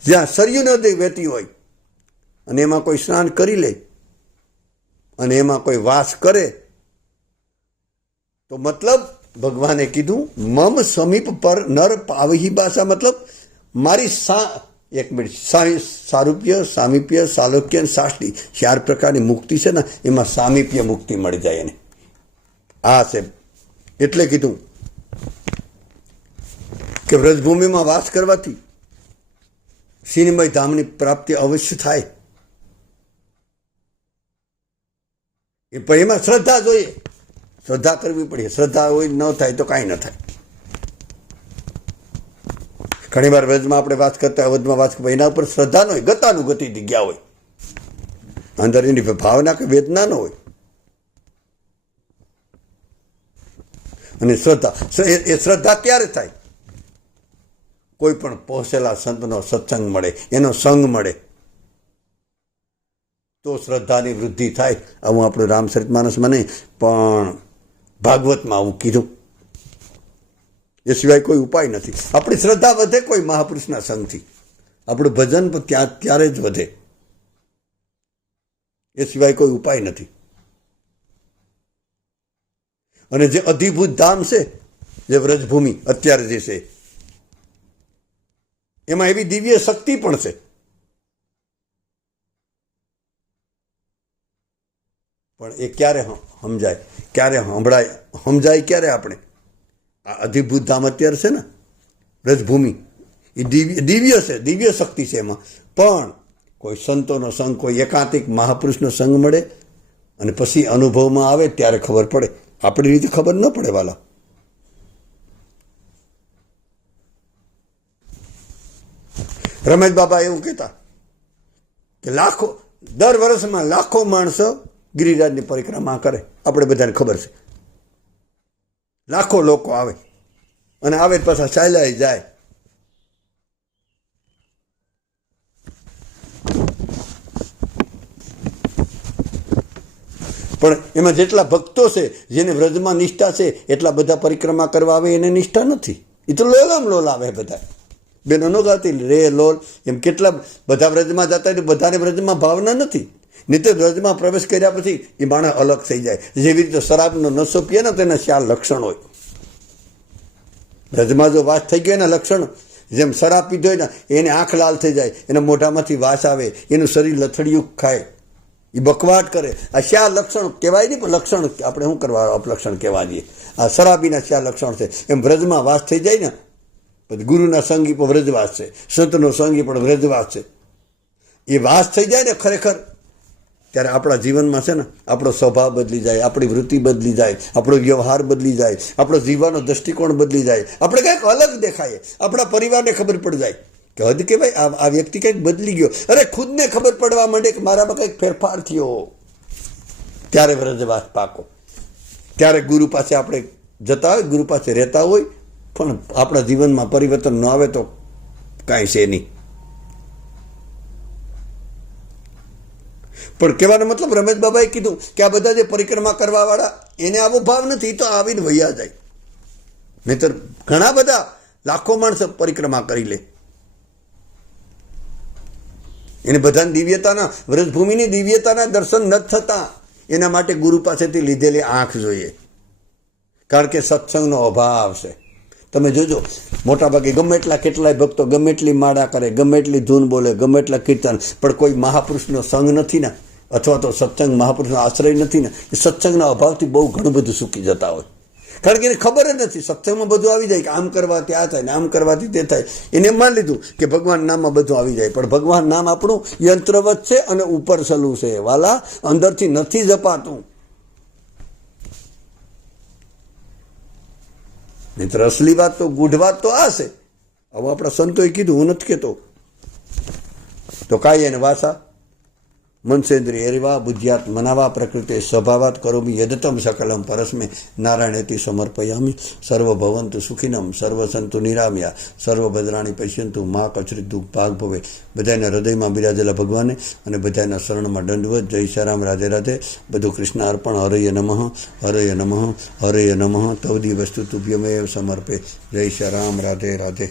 જ્યાં સરયુ નદી વહેતી હોય અને એમાં કોઈ સ્નાન કરી લે અને એમાં કોઈ વાસ કરે તો મતલબ ભગવાને કીધું મમ સમીપ પર નર પાવહી ભાષા, મતલબ મારી એક મિનિટ સારૂપ્ય, સામીપ્ય, સાલોક્ય અને સાષ્ટી 4 પ્રકારની મુક્તિ છે ને, એમાં સામીપ્ય મુક્તિ મળી જાય એને. આ છે એટલે કીધું કે વ્રજભૂમિમાં વાસ કરવાથી સિનેમય ધામની પ્રાપ્તિ અવશ્ય થાય. પણ એમાં શ્રદ્ધા જોઈએ, શ્રદ્ધા કરવી પડે. શ્રદ્ધા હોય ન થાય તો કાંઈ ન થાય. ઘણી વાર વ્રજમાં આપણે વાસ કરતા, અવધમાં વાસ કરતા, એના ઉપર શ્રદ્ધા ન હોય, ગતાનું ગતિથી ગયા હોય, અંદર એની ભાવના કે વેદના ન હોય. અને શ્રદ્ધા, એ શ્રદ્ધા ક્યારે થાય? કોઈ પણ પહોંચેલા સંતનો સત્સંગ મળે, એનો સંગ મળે, તો શ્રદ્ધાની વૃદ્ધિ થાય. આવું આપણું રામચરિતમાનસમાં નહીં પણ ભાગવતમાં આવું કીધું. એ સિવાય કોઈ ઉપાય નથી. આપણી શ્રદ્ધા વધે કોઈ મહાપુરુષના સંગથી, આપણું ભજન પણ ત્યારે જ વધે. એ સિવાય કોઈ ઉપાય નથી. અને જે અધિભૂત ધામ છે, જે વ્રજભૂમિ અત્યારે જે છે, એમાં એવી દિવ્ય શક્તિ પણ છે. પણ એ ક્યારે સમજાય, ક્યારે સમજાય ક્યારે? આપણે આ અધિભૂત ધામ અત્યારે છે ને વ્રજભૂમિ, એ દિવ્ય છે, દિવ્ય શક્તિ છે. એમાં પણ કોઈ સંતોનો સંગ, કોઈ એકાંતિક મહાપુરુષનો સંગ મળે અને પછી અનુભવમાં આવે ત્યારે ખબર પડે. આપણી રીતે ખબર ન પડે વાલા. રમેશ બાબા એવું કહેતા કે દર વર્ષમાં લાખો માણસો ગિરિરાજની પરિક્રમા કરે. આપણે બધાને ખબર છે, લાખો લોકો આવે અને આવે પાછા ચાલ્યા જાય. પણ એમાં જેટલા ભક્તો છે, જેને વ્રજમાં નિષ્ઠા છે, એટલા બધા પરિક્રમા કરવા આવે એને નિષ્ઠા નથી. એ તો લોલમ લોલ આવે બધા. બેનો ન ગાતી રે લોલ એમ કેટલા બધા વ્રજમાં જતા હોય, બધાને વ્રજમાં ભાવના નથી. નહીં તો વ્રજમાં પ્રવેશ કર્યા પછી એ માણસ અલગ થઈ જાય. જેવી રીતે શરાબનો નશો પીએ ને તેના 4 લક્ષણ હોય. વ્રજમાં જો વાસ થઈ ગયો એના લક્ષણ, જેમ શરાબ પીધો હોય ને એને આંખ લાલ થઈ જાય, એના મોઢામાંથી વાસ આવે, એનું શરીર લથડિયું ખાય, એ બકવાટ કરે. આ 4 લક્ષણ કહેવાય નહીં, પણ લક્ષણ આપણે શું કરવા અપલક્ષણ કહેવા દઈએ. આ શરાબીના 4 લક્ષણ છે. એમ વ્રજમાં વાસ થઈ જાય ને, પછી ગુરુના સંગી પણ વ્રજવાસ છે, સંતનો સંગી પણ વ્રજવાસ છે. એ વાસ થઈ જાય ને ખરેખર, ત્યારે આપણા જીવનમાં છે ને આપણો સ્વભાવ બદલી જાય, આપણી વૃત્તિ બદલી જાય, આપણો વ્યવહાર બદલી જાય, આપણો જીવવાનો દૃષ્ટિકોણ બદલી જાય, આપણે કંઈક અલગ દેખાય. આપણા પરિવારને ખબર પડી જાય કે હદ કે ભાઈ આ વ્યક્તિ કંઈક બદલી ગયો. અરે ખુદને ખબર પડવા માંડે કે મારામાં કંઈક ફેરફાર થયો. ત્યારે વ્રજવાસ પાકો. ત્યારે ગુરુ પાસે આપણે જતા હોય, ગુરુ પાસે રહેતા હોય, પણ આપણા જીવનમાં પરિવર્તન ન આવે તો કાંઈ છે નહીં. પણ કહેવાનો મતલબ રમેશ બાબાએ કીધું કે આ બધા જે પરિક્રમા કરવા વાળા એને આવો ભાવ નથી, તો આવીને વૈયા જાય. નહીંતર ઘણા બધા લાખો માણસો પરિક્રમા કરી લે. એને બધાની દિવ્યતાના, વ્રજભૂમિની દિવ્યતાના દર્શન ન થતા. એના માટે ગુરુ પાસેથી લીધેલી આંખ જોઈએ. કારણ કે સત્સંગનો અભાવ છે. તમે જોજો, મોટાભાગે ગમે એટલા કેટલાય ભક્તો ગમે એટલી માળા કરે, ગમે એટલી ધૂન બોલે, ગમે એટલા કીર્તન, પણ કોઈ મહાપુરુષનો સંગ નથી ને, અથવા તો સત્સંગ મહાપુરુષનો આશ્રય નથી ને, એ સત્સંગના અભાવથી બહુ ઘણું બધું સૂકી જતા હોય. કારણ કે એને ખબર જ નથી. સત્સંગમાં બધું આવી જાય કે આમ કરવાથી આ થાય ને આમ કરવાથી તે થાય. એને એમ માની લીધું કે ભગવાન નામમાં બધું આવી જાય. પણ ભગવાન નામ આપણું યંત્રવત છે અને ઉપર સલું છે વાલા, અંદરથી નથી જપાતું. નહીંતર અસલી વાત તો, ગૂઢ વાત તો આ છે. હવે આપણા સંતોએ કીધું, હું નથી કહેતો. તો કાંઈ એને વાસા મનસેન્દ્રિય એરિવા બુદ્ધ્યાત મનાવા પ્રકૃતિ સ્વભાવાત કરોમી યદતમ સકલમ પરસ્મે નારાયણેતિ સમર્પયામી. સર્વભવંતુ સુખિનમ સર્વસંતુ નિરામ્યા સર્વભદ્રાણી પશ્યંતુ મા કચરિત દુઃખ ભાગ ભવે. બધાના હૃદયમાં બિરાજેલા ભગવાને અને બધાના શરણમાં દંડવત. જય શ્યારામ, રાધે રાધે. બધું કૃષ્ણ અર્પણ. હરય નમઃ, હરય નમઃ, હરય નમઃ. તવદી વસ્તુ તુભ્યમેવ સમર્પે. જય શ્યારામ, રાધે રાધે.